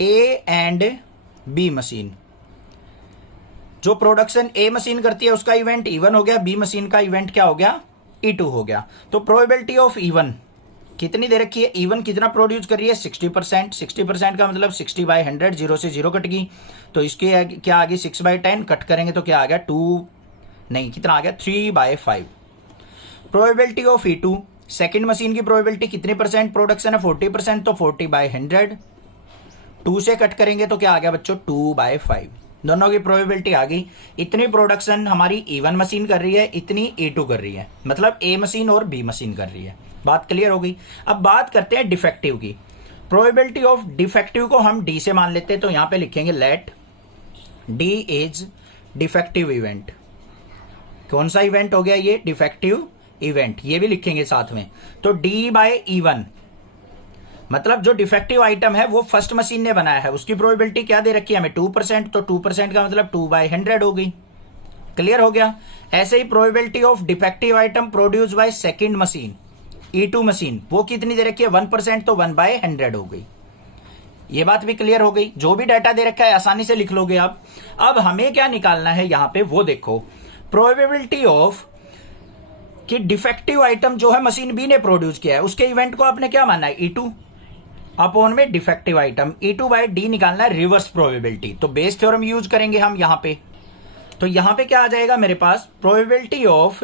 A and B machine. जो प्रोडक्शन A मशीन करती है उसका इवेंट E1 हो गया, B मशीन का इवेंट क्या हो गया E2 हो गया। तो प्रोबेबिलिटी ऑफ E1 कितनी दे रखी है, E1 कितना प्रोड्यूस कर रही है 60%, 60% का मतलब 60/100, 0 से 0 कट गई तो इसके क्या आ गई 6/10, कट करेंगे तो क्या आ गया 2 नहीं कितना आ गया 3/5। Probability of E2 second machine की प्रोबेबिलिटी कितने परसेंट प्रोडक्शन है 40%, तो 40/100, 2 से कट करेंगे तो क्या आ गया बच्चों 2/5। दोनों की प्रोबेबिलिटी आ गई। इतनी प्रोडक्शन हमारी E1 मशीन कर रही है, इतनी E2 कर रही है, मतलब A मशीन और B मशीन कर रही है। बात क्लियर हो गई। अब बात करते हैं डिफेक्टिव की। प्रोबेबिलिटी ऑफ डिफेक्टिव को हम D से मान लेते हैं, तो यहां पे लिखेंगे let D is defective event. कौन सा इवेंट हो गया ये? Defective event. ये भी लिखेंगे साथ में। तो D/E1 मतलब जो डिफेक्टिव आइटम है वो फर्स्ट मशीन ने बनाया है, उसकी प्रोबेबिलिटी क्या दे रखी है हमें? 2%। तो 2% का मतलब 2/100 हो गई। क्लियर हो गया। ऐसे ही probability of defective item produce by second machine, E2 machine, वो कितनी दे रखी है? 1%। तो 1/100 हो गई। ये बात भी क्लियर हो गई। जो भी डाटा दे रखा है आसानी से लिख लोगे आप। अब हमें क्या निकालना है यहां पे, वो देखो। प्रोबेबिलिटी ऑफ कि डिफेक्टिव आइटम जो है मशीन बी ने प्रोड्यूस किया है, उसके इवेंट को आपने क्या माना है? E2 अपॉन में डिफेक्टिव आइटम E2/D निकालना है, रिवर्स प्रोबेबिलिटी। तो बेस थ्योरम यूज करेंगे हम यहां पे। तो यहां पे क्या आ जाएगा मेरे पास? प्रोबेबिलिटी ऑफ,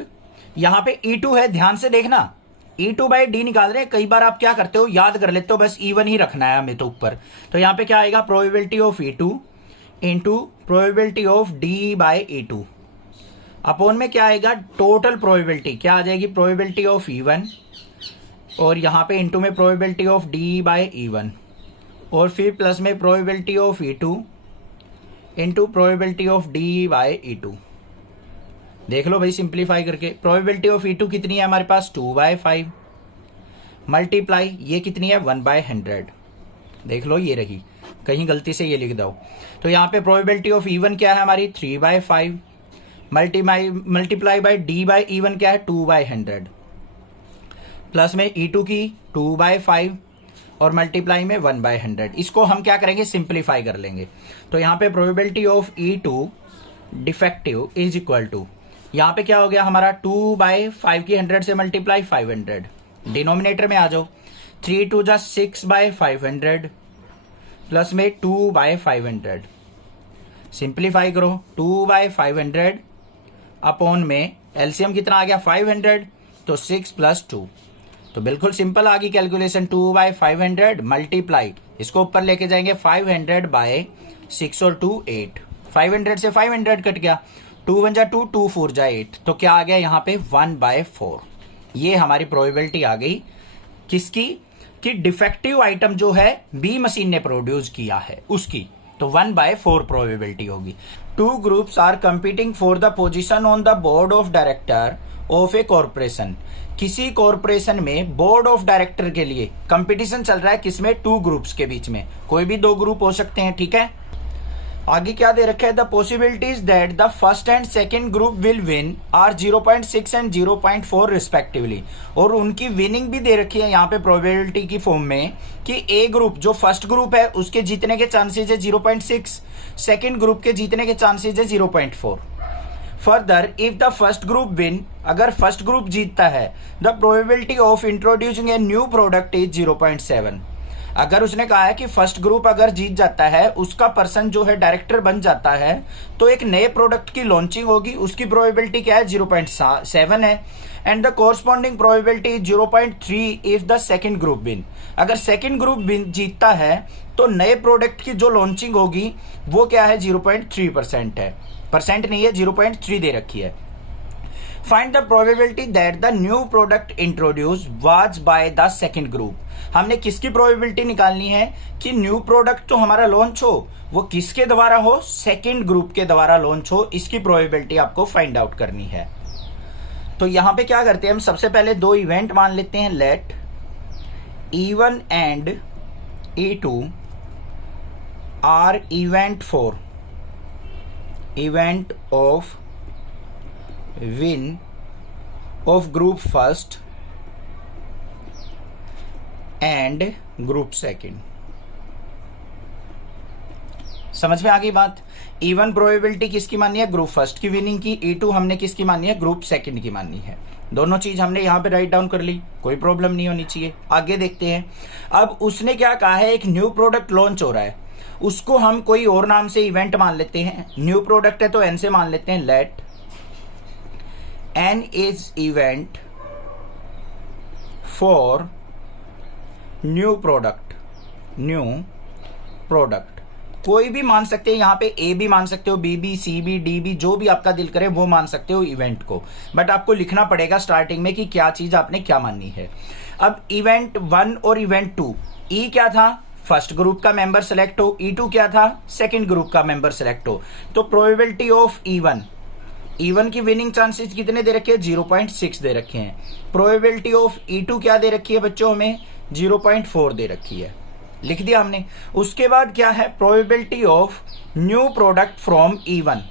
यहां पे E2 है, ध्यान से देखना, E2/D निकाल रहे हैं। कई बार आप क्या करते हो, याद कर लेते हो, बस E1 ही रखना है हमें तो ऊपर। तो यहां पे क्या आएगा? Probability of E2 into probability of D/E2 upon में क्या आएगा? टोटल प्रोबेबिलिटी क्या आ जाएगी? प्रोबेबिलिटी ऑफ E1 और यहां पे इंटू में प्रोबेबिलिटी ऑफ D/E1 और फिर प्लस में probability of E2 into probability of D/E2। देख लो भाई सिंप्लीफाई करके। प्रोबेबिलिटी ऑफ E2 कितनी है हमारे पास? 2/5 मल्टीप्लाई ये कितनी है? 1/100। देख लो ये रही, कहीं गलती से ये लिख दो। तो यहाँ पे प्रोबेबिलिटी ऑफ E1 क्या है हमारी? 3/5 मल्टीप्लाई बाय D/E1 क्या है? 2/100 प्लस में E2 की 2/5 और मल्टीप्लाई में 1/100। इसको हम क्या करेंगे? सिंप्लीफाई कर लेंगे। तो यहाँ पे probability of E2 defective is equal to, यहाँ पे क्या हो गया हमारा? 2/5 की 100 से मल्टीप्लाई 500। डिनोमिनेटर में आ जाओ। 3 × 6/500 प्लस में 2/500। सिंप्लीफाई करो। 2/500 अपॉन में एलसीएम कितना आ गया? 500। तो 6 + 2। तो बिल्कुल सिंपल आ गई कैलकुलेशन। 2/500 मल्टीप्लाई, इसको ऊपर लेके जाएंगे 500/6 और 2 8। 500 से 500 कट गया। 2 × 1 = 2, 2 × 4 = 8। तो क्या आ गया यहाँ पे? 1/4। ये हमारी प्रोबेबिलिटी आ गई किसकी? कि डिफेक्टिव आइटम जो है बी मशीन ने प्रोड्यूस किया है उसकी। तो 1/4 प्रोबेबिलिटी होगी। 2 groups are competing for the position on the board of director of a corporation. किसी कॉर्पोरेशन में बोर्ड ऑफ डायरेक्टर के लिए कंपटीशन चल रहा है, किसमें? 2 ग्रुप्स के बीच में। कोई भी 2 ग्रुप हो सकते हैं, ठीक है। आगे क्या दे रखा है? The possibilities that the first and second group will win are 0.6 and 0.4 respectively. और उनकी विनिंग भी दे रखी है यहाँ पे प्रोबेबिलिटी की फॉर्म में कि ए ग्रुप जो फर्स्ट ग्रुप है उसके जीतने के चांसेस है 0.6, सेकंड ग्रुप के जीतने के चांसेस है 0.4। Further if the first group win, अगर फर्स्ट ग्रुप जीतता है, the probability of introducing a new product is 0.7। अगर उसने कहा है कि फर्स्ट ग्रुप अगर जीत जाता है, उसका पर्सन जो है डायरेक्टर बन जाता है, तो एक नए प्रोडक्ट की लॉन्चिंग होगी, उसकी प्रोबेबिलिटी क्या है? 0.7 है। And the corresponding probability is 0.3 if the second group win. अगर सेकंड ग्रुप जीतता है तो नए प्रोडक्ट की जो लॉन्चिंग होगी वो क्या है? 0.3% है। परसेंट नहीं है, 0.3 दे रखी है। Find the probability that the new product introduce was by the second group. हमने किसकी प्रोबेबिलिटी निकालनी है कि न्यू प्रोडक्ट जो हमारा लॉन्च हो वो किसके द्वारा हो? सेकंड ग्रुप के द्वारा लॉन्च हो। इसकी प्रोबेबिलिटी आपको फाइंड आउट करनी है। तो यहां पे क्या करते हैं हम? सबसे पहले 2 इवेंट मान लेते हैं। Let E1 and E2 are event for event of win of group first and group second. समझ में आ गई बात? E1 प्रोबेबिलिटी किसकी माननी है? ग्रुप फर्स्ट की विनिंग की। E2 हमने किसकी माननी है? ग्रुप सेकंड की माननी है। दोनों चीज हमने यहां पे राइट डाउन कर ली, कोई प्रॉब्लम नहीं होनी चाहिए। आगे देखते हैं। अब उसने क्या कहा है? एक न्यू प्रोडक्ट लॉन्च हो रहा है, उसको हम कोई और नाम से इवेंट मान लेते हैं। न्यू प्रोडक्ट है तो N से मान लेते हैं। Let N is event for new product कोई भी मान सकते हैं, यहाँ पे ए भी मान सकते हो, बी भी, सी भी, डी भी, जो भी आपका दिल करे वो मान सकते हो इवेंट को, बट आपको लिखना पड़ेगा स्टार्टिंग में कि क्या चीज आपने क्या माननी है। अब इवेंट 1 और इवेंट 2, ई क्या था, फर्स्ट ग्रुप का मेंबर सेलेक्ट हो, E2 क्या था, सेकंड ग्रुप का मेंबर सेलेक्ट हो। तो प्रोबेबिलिटी ऑफ E1 की विनिंग चांसेस कितने दे रखे हैं, 0.6 दे रखे हैं। प्रोबेबिलिटी ऑफ E2 क्या दे रखी है बच्चों, हमें 0.4 दे रखी है, लिख दिया हमने। उसके बाद क्या है, probability of new product from E1,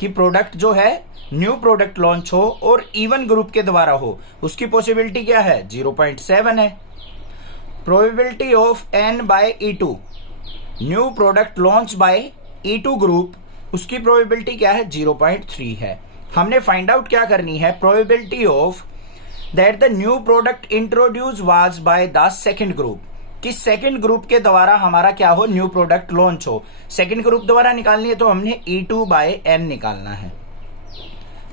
कि प्रोडक्ट जो है न्यू प्रोडक्ट लॉन्च हो और E1 ग्रुप के द्वारा हो, उसकी पॉसिबिलिटी क्या है, 0.7 है। Probability of N by E2, new product launch by E2 group, उसकी प्रोबेबिलिटी क्या है, 0.3 है। हमने फाइंड आउट क्या करनी है, probability of that the new product introduce was by the second group, कि सेकंड ग्रुप के द्वारा हमारा क्या हो, न्यू प्रोडक्ट लॉन्च हो। सेकंड ग्रुप द्वारा निकालनी है तो हमने E2 बाय N निकालना है,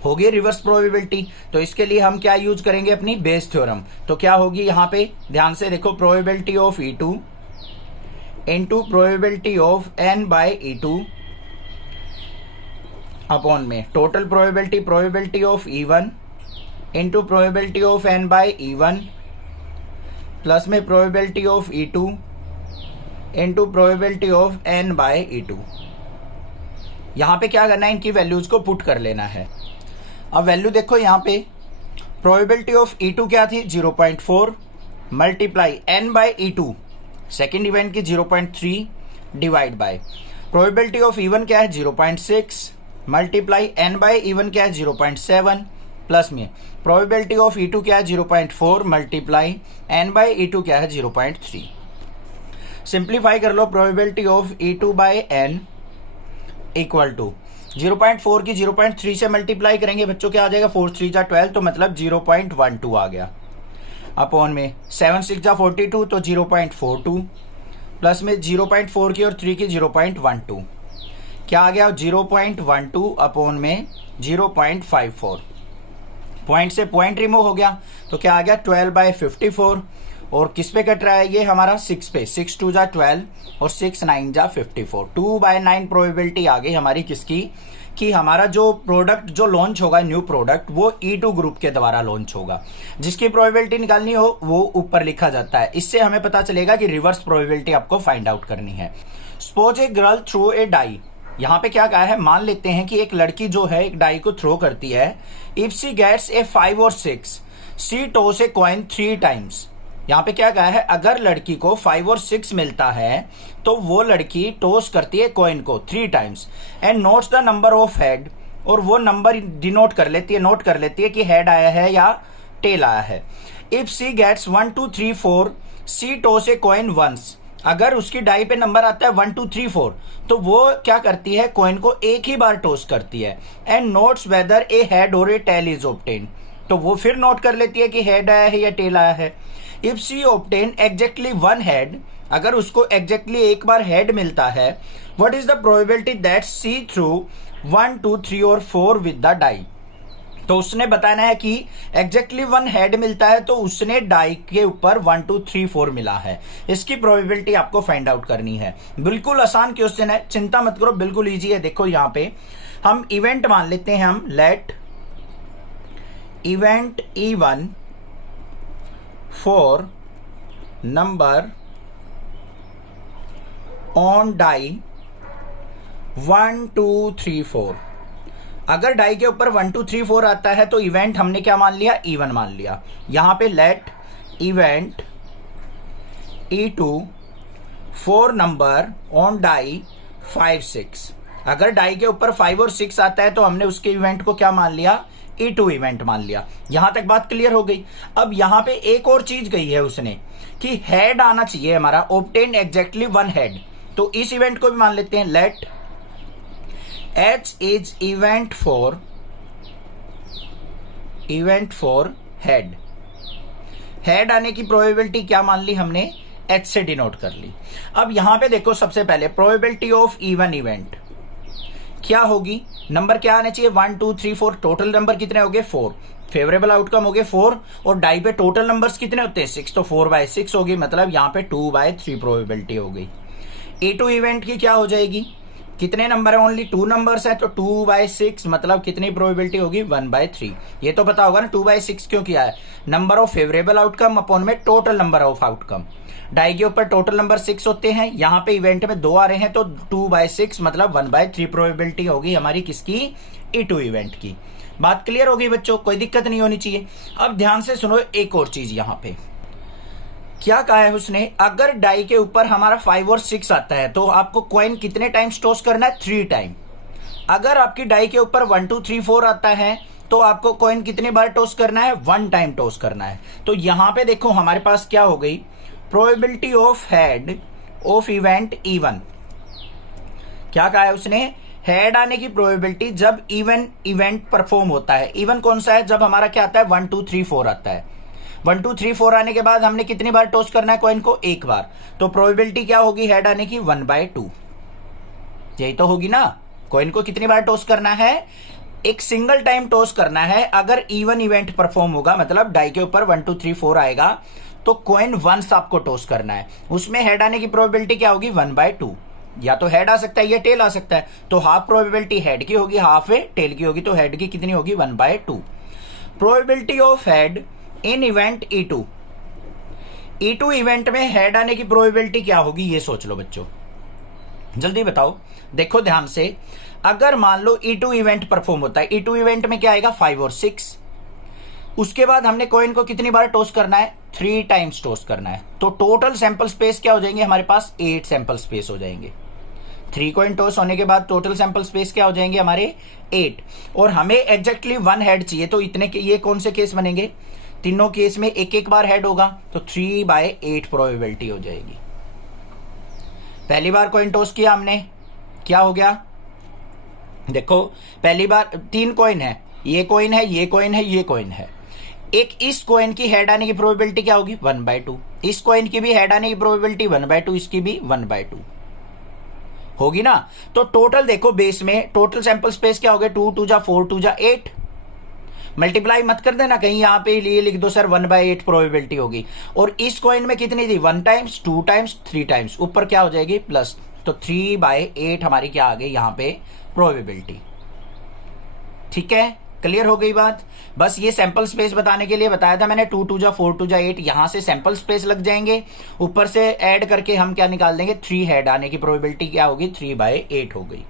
हो गई रिवर्स प्रोबेबिलिटी। तो इसके लिए हम क्या यूज करेंगे, अपनी बेस थ्योरम। तो क्या होगी यहाँ पे, ध्यान से देखो, probability of E2 into probability of N by E2 upon में total probability of E1 into probability of N by E1 plus में probability of E2 into probability of N by E2। यहां पे क्या करना है, इनकी वैल्यूज को put कर लेना है। अब वैल्यू देखो यहाँ पे, प्रोबेबिलिटी ऑफ E2 क्या थी, 0.4 multiply N by E2 second event की 0.3 divide by probability of E1 क्या है, 0.6 मल्टीप्लाई N बाय E1 क्या है, 0.7 प्लस में प्रोबेबिलिटी ऑफ E2 क्या है, 0.4 मल्टीप्लाई N बाय E2 क्या है, 0.3। सिंप्लीफाई कर लो, probability of E2 by N equal to 0.4 की 0.3 से मल्टीप्लाई करेंगे बच्चों, क्या आ जाएगा, 4 3 जा 12, तो मतलब 0.12 आ गया। अपॉन में 7 6 जा 42, तो 0.42 प्लस में 0.4 की और 3 की 0.12, क्या आ गया, 0.12 अपॉन में 0.54। पॉइंट से पॉइंट रिमूव हो गया तो क्या आ गया, 12/54। और किस पे कट रहा है ये हमारा, 6 पे, 6 2 जा 12 और 6 9 जा 54। 2/9 प्रोबेबिलिटी आ गई हमारी किसकी, कि हमारा जो प्रोडक्ट जो लॉन्च होगा, न्यू प्रोडक्ट, वो E2 ग्रुप के द्वारा लॉन्च होगा। जिसकी प्रोबेबिलिटी निकालनी हो वो ऊपर लिखा जाता है। इससे हमें पता चलेगा कि रिवर्स प्रोबेबिलिटी आपको फाइंड आउट करनी है। Suppose a girl throw a die, यहाँ पे क्या कहा है, मान लेते हैं कि एक लड़की जो है एक डाई को थ्रो करती है। इफ सी गेट्स ए 5 और 6 सी टॉस ए कॉइन 3 टाइम्स। यहाँ पे क्या कहा है, अगर लड़की को 5 और 6 मिलता है तो वो लड़की टॉस करती है कॉइन को 3 times and notes the number of head, और वो नंबर डिनोट कर लेती है, नोट कर लेती है कि हेड आया है या टेल आया है। If she gets 1 2 3 4 she toss a coin once, अगर उसकी डाई पे नंबर आता है 1 2 3 4 तो वो क्या करती है, कॉइन को एक ही बार टॉस करती है and notes whether a head और ए टेल इज ऑब्टेन, तो वो फिर नोट कर लेती है कि हेड आया है या टेल आया है। If she obtain exactly 1 head, अगर उसको एग्जैक्टली एक बार हेड मिलता है, what is the probability that she threw 1 2 3 और 4 विद द डाई, तो उसने बताना है कि एग्जैक्टली 1 हेड मिलता है तो उसने डाई के ऊपर 1 2 3 4 मिला है। इसकी प्रोबेबिलिटी आपको फाइंड आउट करनी है। बिल्कुल आसान क्वेश्चन है, चिंता मत करो, बिल्कुल इजी है। देखो यहाँ पे हम इवेंट मान लेते हैं, हम let event E1 for number on die 1 2 3 4। अगर डाई के ऊपर 1 2 3 4 आता है तो इवेंट हमने क्या मान लिया, E1 मान लिया। यहां पे let event E2 for number on die 5 6। अगर डाई के ऊपर 5 और 6 आता है तो हमने उसके इवेंट को क्या मान लिया, E2 इवेंट मान लिया। यहां तक बात क्लियर हो गई। अब यहां पे एक और चीज गई है उसने कि हेड आना चाहिए हमारा, ऑब्टेन एग्जैक्टली 1 हेड, तो इस इवेंट को भी मान लेते हैं, let H is event for head. Head आने की प्रोबेबिलिटी क्या मान ली हमने, H से डिनोट कर ली। अब यहां पे देखो, सबसे पहले प्रोबेबिलिटी ऑफ E1 इवेंट क्या होगी, नंबर क्या आने चाहिए, 1 2 3 4, टोटल नंबर कितने हो गए, 4, फेवरेबल आउटकम हो गए 4, और डाई पे टोटल नंबर्स कितने होते हैं, 6, तो 4/6 होगी, मतलब यहाँ पे 2/3 प्रोबेबिलिटी हो गई। E2 इवेंट की क्या हो जाएगी, कितने नंबर है, ओनली 2 नंबर्स है, तो 2/6 मतलब कितनी प्रोबेबिलिटी होगी, 1/3। ये तो पता होगा ना 2/6 क्यों किया है, number of favourable outcome upon में total number of outcome. Die के ऊपर टोटल नंबर 6 होते हैं, यहाँ पे इवेंट में 2 आ रहे हैं, तो 2/6 मतलब 1/3 प्रोबेबिलिटी होगी हमारी किसकी, E2 इवेंट की। बात क्लियर होगी बच्चों, कोई दिक्कत नहीं होनी चाहिए। अब ध्यान से सुनो एक और चीज, यहाँ पे क्या कहा है उसने, अगर डाई के ऊपर हमारा 5 और 6 आता है तो आपको कॉइन कितने टाइम्स टॉस करना है, 3 टाइम। अगर आपकी डाई के ऊपर 1 2 3 4 आता है तो आपको कॉइन कितने बार टॉस करना है, 1 टाइम टॉस करना है। तो यहां पे देखो हमारे पास क्या हो गई, probability of head of event E1। क्या कहा है उसने, हेड आने की प्रोबेबिलिटी जब इवेंट परफॉर्म होता है। इवन कौन सा है, जब हमारा क्या आता है, 1 2 3 4 आता है। 1 2 3 4 आने के बाद हमने कितनी बार टॉस करना है कॉइन को, 1 बार। तो प्रोबेबिलिटी क्या होगी हेड आने की, 1/2। यही तो होगी ना, कॉइन को कितनी बार टॉस करना है, एक सिंगल टाइम टॉस करना है। अगर इवन इवेंट परफॉर्म होगा मतलब डाई के ऊपर 1 2 3 4 आएगा तो कॉइन वंस आपको टॉस करना है, उसमें हेड आने की प्रोबेबिलिटी क्या होगी, 1/2। या तो हेड आ सकता है या टेल आ सकता है, तो हाफ प्रोबेबिलिटी हेड की होगी, हाफ टेल की होगी, तो हेड की कितनी होगी, 1/2। Probability of head in event E2। E2 event में हेड आने की प्रोबेबिलिटी क्या होगी, ये सोच लो बच्चों, जल्दी बताओ। देखो ध्यान से, अगर मान लो E2 इवेंट परफॉर्म होता है, E2 इवेंट में क्या आएगा, 5 और 6। उसके बाद हमने कॉइन को कितनी बार टॉस करना है, 3 टाइम्स टॉस करना है। तो टोटल सैंपल स्पेस क्या हो जाएंगे हमारे पास, 8 सैंपल स्पेस हो जाएंगे। 3 कॉइन टॉस होने के बाद टोटल सैंपल स्पेस क्या हो जाएंगे हमारे, 8। और हमें एग्जैक्टली 1 हेड चाहिए, तो इतने के ये कौन से केस बनेंगे, तीनों केस में एक एक बार हेड होगा, तो 3/8 प्रोबेबिलिटी हो जाएगी। पहली बार कॉइन टॉस किया हमने, क्या हो गया, देखो पहली बार 3 कॉइन है, ये कॉइन है, ये कॉइन है, ये कॉइन है। एक इस कॉइन की हेड आने की प्रोबेबिलिटी क्या होगी, 1/2। इस कॉइन की भी हेड आने की प्रोबेबिलिटी 1/2, इसकी भी 1/2 होगी ना। तो टोटल देखो बेस में टोटल सैंपल स्पेस क्या हो गया, 2 2 जा 4 2 जा 8। मल्टीप्लाई मत कर देना कहीं, यहां पे लिए लिख दो सर 1/8 प्रोबेबिलिटी होगी। और इस कॉइन में कितनी थी, 1 टाइम्स 2 टाइम्स 3 टाइम्स, ऊपर क्या हो जाएगी प्लस, तो 3/8 हमारी क्या आ गई यहां पे प्रोबेबिलिटी। ठीक है, क्लियर हो गई बात। बस ये सैंपल स्पेस बताने के लिए बताया था मैंने, 2 2 जा 4 2 जा 8, यहां से सैंपल स्पेस लग जाएंगे, ऊपर से ऐड करके हम क्या निकाल देंगे, 3 हेड आने की प्रोबेबिलिटी क्या होगी, 3/8 हो गई।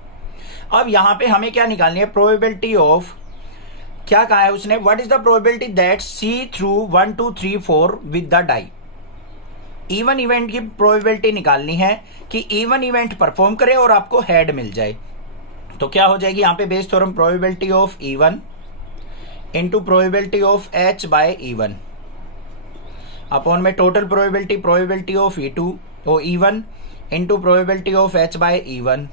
अब यहां पे हमें क्या निकालनी है, प्रोबेबिलिटी ऑफ, क्या कहा है उसने, what is the probability that she threw 1 2 3 4 with the die. Even event की प्रोबेबिलिटी निकालनी है कि इवन इवेंट परफॉर्म करे और आपको हेड मिल जाए। तो क्या हो जाएगी यहां पे Bayes theorem, probability of E1 into probability of H/E1 upon में total probability of E1 into probability of H/E1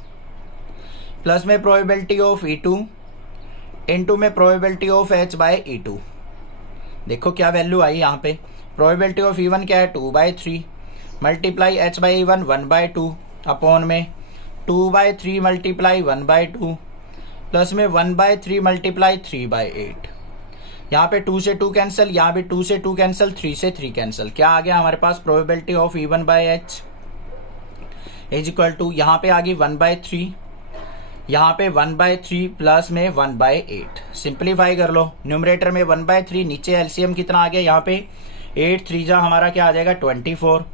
plus में प्रोबेबिलिटी ऑफ E2 इंटू में प्रोबेबिलिटी ऑफ H/E2। देखो क्या वैल्यू आई यहाँ पे, प्रोबेबिलिटी ऑफ E1 क्या है, 2/3 मल्टीप्लाई H/E1 1/2 अपॉन में 2/3 मल्टीप्लाई 1/2 प्लस में 1/3 मल्टीप्लाई 3/8। यहाँ पे 2 से 2 कैंसिल, यहाँ भी 2 से 2 कैंसिल, 3 से 3 कैंसिल। क्या आ गया हमारे पास, probability of E1/H is equal to, यहाँ पे आ गई 1/3, यहाँ पे 1/3 प्लस में 1/8। सिंप्लीफाई कर लो, न्यूमरेटर में 1/3, नीचे एलसीएम कितना आ गया यहाँ पे, 8 3 जा हमारा क्या आ जाएगा 24,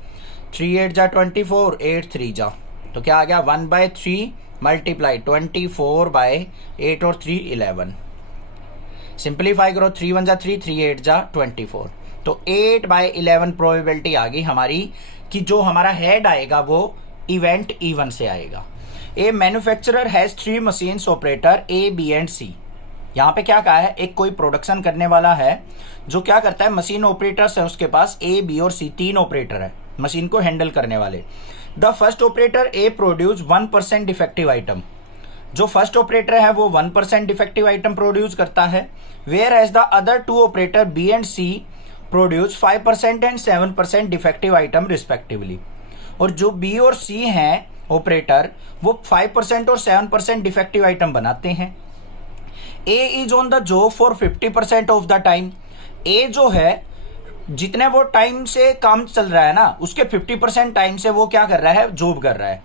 3 8 जा 24, 8 3 जा, तो क्या आ गया 1/3 मल्टीप्लाई 24/8 और 3 11। सिंप्लीफाई करो, 3 1 जा 3, 3 8 जा 24, तो 8/11 प्रोबेबिलिटी आ गई हमारी कि जो हमारा हेड आएगा वो इवेंट E1 से आएगा। A manufacturer has 3 machines operator A, B and C। यहाँ पे क्या कहा है, एक कोई प्रोडक्शन करने वाला है जो क्या करता है, मशीन ऑपरेटर्स है उसके पास A, B और C, 3 ऑपरेटर है मशीन को हैंडल करने वाले। The first operator A produce 1% defective item. जो फर्स्ट ऑपरेटर है वो 1% डिफेक्टिव आइटम प्रोड्यूस करता है, whereas the other 2 operator B and C produce 5% and 7% defective item respectively. और जो B और C हैं ऑपरेटर, वो 5% और 7% डिफेक्टिव आइटम बनाते हैं। A is on the job for 50% of the time. A जो है जितने वो टाइम से काम चल रहा है ना, उसके 50% टाइम से वो क्या कर रहा है, जॉब कर रहा है।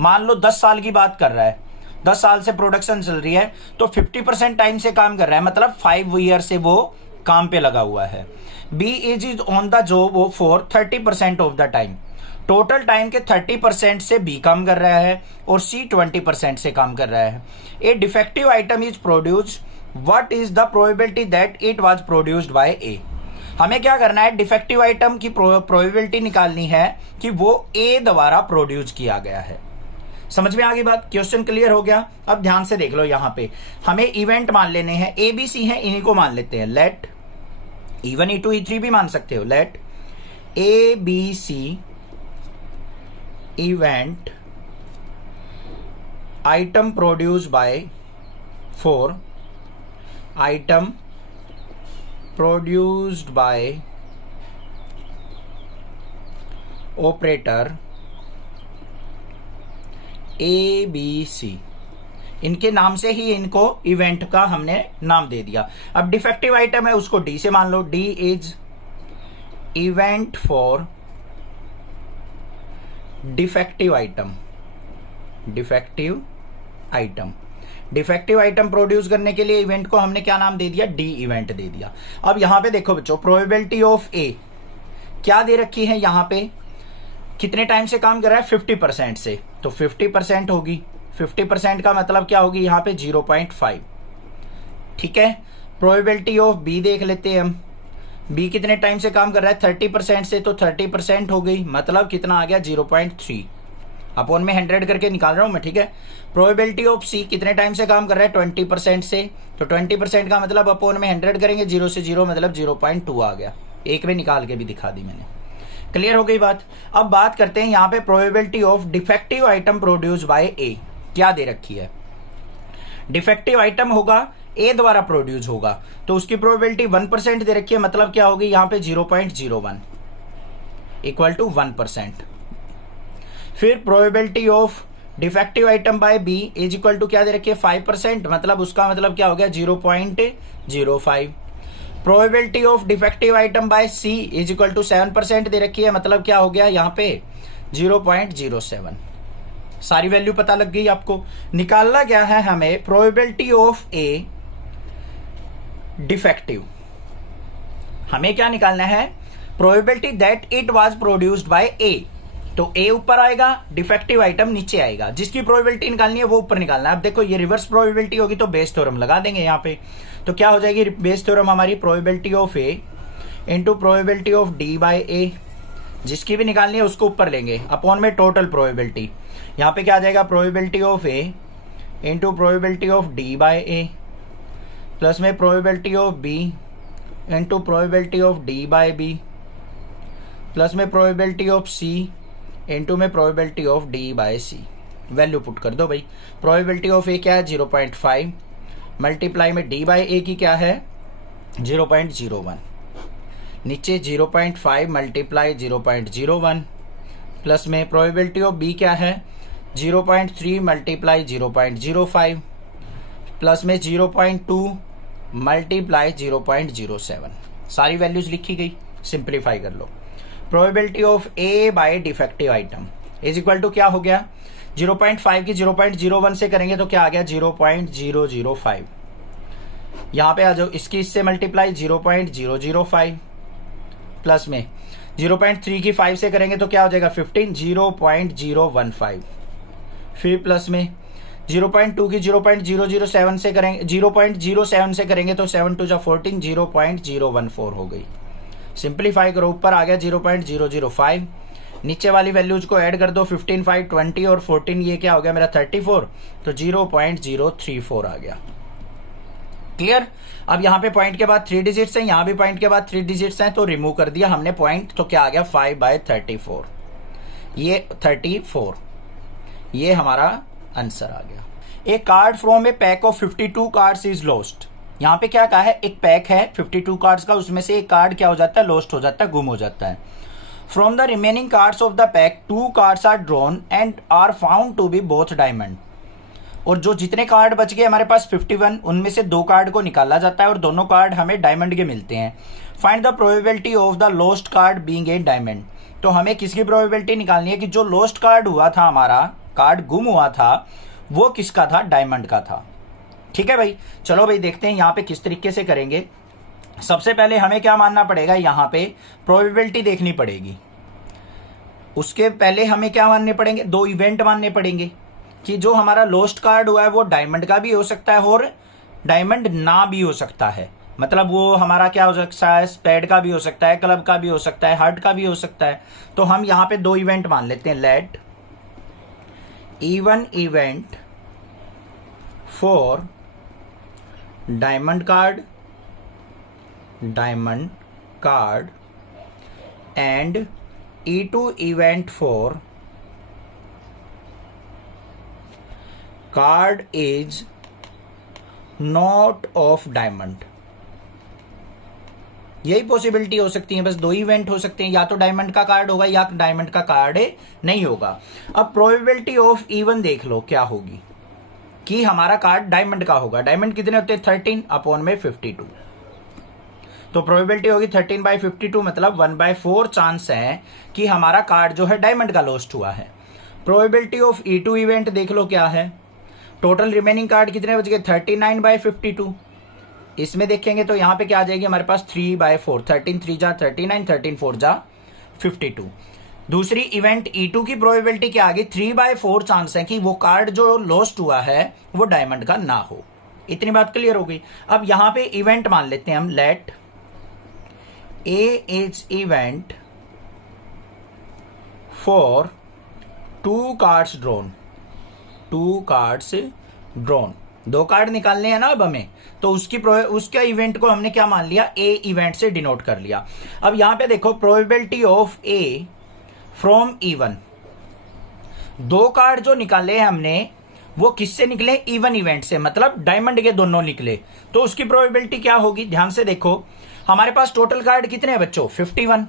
मान लो 10 साल की बात कर रहा है, 10 साल से प्रोडक्शन चल रही है, तो 50% टाइम से काम कर रहा है, मतलब 5 ईयर से वो काम पे लगा हुआ है। B is on the job for 30% of the time, total time के 30% से बी काम कर रहा है और सी 20% से काम कर रहा है। A defective item is produced, what is the probability that it was produced by A. हमें क्या करना है, डिफेक्टिव आइटम की प्रोबेबिलिटी निकालनी है कि वो ए द्वारा प्रोड्यूस किया गया है। समझ में आ गई बात, क्वेश्चन क्लियर हो गया। अब ध्यान से देख लो, यहां पे हमें इवेंट मान लेने हैं, ए बी सी है, इन्हीं को मान लेते हैं। लेट E1 E2 E3 भी मान सकते हो। Let A B C event item produce by 4 item produced by operator A B C. इनके नाम से ही इनको इवेंट का हमने नाम दे दिया। अब डिफेक्टिव आइटम है, उसको डी से मान लो। D is event for defective item. Defective item, defective item produce करने के लिए इवेंट को हमने क्या नाम दे दिया, डी इवेंट दे दिया। अब यहां पे देखो बच्चों, प्रोबेबिलिटी ऑफ ए क्या दे रखी है, यहां पे कितने टाइम से काम कर रहा है, 50% से, तो 50% होगी। 50% का मतलब क्या होगी, यहां पे 0.5। ठीक है। प्रोबेबिलिटी ऑफ बी देख लेते हैं हम, बी कितने टाइम से काम कर रहा है, 30% से, तो 30% हो गई, मतलब कितना आ गया, 0.3। अपॉन में 100 करके निकाल रहा हूं मैं, ठीक है। प्रोबेबिलिटी ऑफ सी कितने टाइम से काम कर रहा है, 20% से, तो 20% का मतलब अपॉन में 100 करेंगे, 0 से 0 मतलब 0.2 आ गया। एक में निकाल के भी दिखा दी मैंने। क्लियर हो गई बात। अब बात करते हैं यहाँ पे probability of defective item produce by A, क्या दे रखी है। डिफेक्टिव आइटम होगा, ए द्वारा प्रोड्यूस होगा, तो उसकी प्रोबेबिलिटी 1% दे रखी है, मतलब क्या होगी यहाँ पे 0.01 इक्वल टू 1%। फिर probability of defective item by B is equal to क्या दे रखी है, 5%, मतलब उसका मतलब क्या हो गया, 0.05। Probability of defective item by C is equal to 7% दे रखी है, मतलब क्या हो गया यहाँ पे 0.07। सारी वैल्यू पता लग गई आपको। निकालना क्या है हमें, प्रोबेबिलिटी ऑफ ए डिफेक्टिव। हमें क्या निकालना है, probability that it was produced by A. तो ए ऊपर आएगा, डिफेक्टिव आइटम नीचे आएगा, जिसकी प्रोबेबिलिटी निकालनी है वो ऊपर निकालना है। अब देखो ये रिवर्स प्रोबेबिलिटी होगी, तो बेस थ्योरम लगा देंगे यहाँ पे। तो क्या हो जाएगी बेस थ्योरम हमारी, probability of A into probability of D by A, जिसकी भी निकालनी है उसको ऊपर लेंगे, अपॉन में टोटल प्रोबेबिलिटी। यहाँ पे क्या आ जाएगा, probability of A into probability of D by A, plus में probability of B into probability of D by B, plus में प्रोबेबिलिटी ऑफ सी इंटू में probability of D by C. Value put कर दो भाई। Probability of ए क्या है, 0.5, multiply में D by ए की क्या है, 0.01, नीचे 0.5 मल्टीप्लाई 0.01, प्लस में प्रोबेबिलिटी ऑफ बी क्या है, 0.3 मल्टीप्लाई 0.05, प्लस में 0.2 मल्टीप्लाई 0.07। सारी वैल्यूज लिखी गई, सिंप्लीफाई कर लो। Probability of A by defective item is equal to क्या हो गया, 0.5 की 0.01 से करेंगे तो क्या आ गया, 0.005। यहां पे आ जाओ, इसकी इससे मल्टीप्लाई 0.005, प्लस में 0.3 की 5 से करेंगे तो क्या हो जाएगा, 15, 0.015। फिर प्लस में 0.2 की 0.007 से करेंगे, 0.07 से करेंगे तो 7 टू 14, 0.014 हो गई। सिंप्लीफाई करो, ऊपर आ गया 0.005, नीचे वाली वैल्यूज को ऐड कर दो, 15, 5, 20 और 14, ये क्या हो गया मेरा 34, तो 0.034 आ गया। क्लियर। अब यहाँ पे पॉइंट के बाद 3 डिजिट्स हैं, यहाँ भी पॉइंट के बाद 3 डिजिट्स हैं, तो रिमूव कर दिया हमने पॉइंट, तो क्या आ गया 5/34, ये 34, ये हमारा आंसर आ गया। A card from a pack of 52 cards is lost. यहाँ पे क्या कहा है, एक पैक है 52 कार्ड्स का, उसमें से एक कार्ड क्या हो जाता है, लॉस्ट हो जाता है, गुम हो जाता है। From the remaining cards of the pack 2 cards are drawn and are found to be both diamond. और जो जितने कार्ड बच गए हमारे पास 51, उनमें से 2 कार्ड को निकाला जाता है और दोनों कार्ड हमें डायमंड के मिलते हैं। Find the probability of the lost card being a diamond. तो हमें किसकी प्रोबेबिलिटी निकालनी है कि जो लॉस्ट कार्ड हुआ था हमारा कार्ड गुम हुआ था वो किसका था, डायमंड का था। ठीक है भाई, चलो भाई देखते हैं यहाँ पे किस तरीके से करेंगे। सबसे पहले हमें क्या मानना पड़ेगा, यहाँ पे प्रोबेबिलिटी देखनी पड़ेगी। उसके पहले हमें क्या मानने पड़ेंगे, 2 इवेंट मानने पड़ेंगे कि जो हमारा लॉस्ट कार्ड हुआ है वो डायमंड का भी हो सकता है और डायमंड ना भी हो सकता है। मतलब वो हमारा क्या हो सकता है, स्पेड का भी हो सकता है, क्लब का भी हो सकता है, हार्ट का भी हो सकता है। तो हम यहाँ पे 2 इवेंट मान लेते हैं। Let even event for diamond card and E2 event for card is not of diamond। यही पॉसिबिलिटी हो सकती है, बस 2 इवेंट हो सकते हैं, या तो डायमंड का कार्ड होगा या डायमंड का कार्ड नहीं होगा। अब प्रोबेबिलिटी ऑफ इवन देख लो क्या होगी कि हमारा कार्ड डायमंड का होगा। डायमंड कितने होते हैं, 13 अपॉन में 52। तो प्रोबेबिलिटी होगी 13/52, मतलब 1/4 चांस है कि हमारा कार्ड जो है डायमंड का लॉस्ट हुआ है। प्रोबेबिलिटी ऑफ E2 इवेंट देख लो क्या है। टोटल रिमेनिंग कार्ड कितने बच गए, 39/52। इसमें देखेंगे तो यहाँ पे क्या आ जाएगी हमारे पास 3/4, 13 3 जा 39, 13 4 जा 52। दूसरी इवेंट E2 की प्रोबेबिलिटी क्या आ गई, 3/4 चांस है कि वो कार्ड जो लॉस्ट हुआ है वो डायमंड का ना हो। इतनी बात क्लियर हो गई। अब यहाँ पे इवेंट मान लेते हैं हम। Let A is event for 2 cards drawn। 2 cards drawn, 2 card निकालने हैं ना अब हमें, तो उसका इवेंट को हमने क्या मान लिया, A इवेंट से डिनोट कर लिया। अब यहां पे देखो probability of A from even, 2 card जो निकाले हमने वो किससे निकले, इवन इवेंट से, मतलब डायमंड के दोनों निकले। तो उसकी प्रोबेबिलिटी क्या होगी, ध्यान से देखो। हमारे पास टोटल कार्ड कितने हैं बच्चों, 51।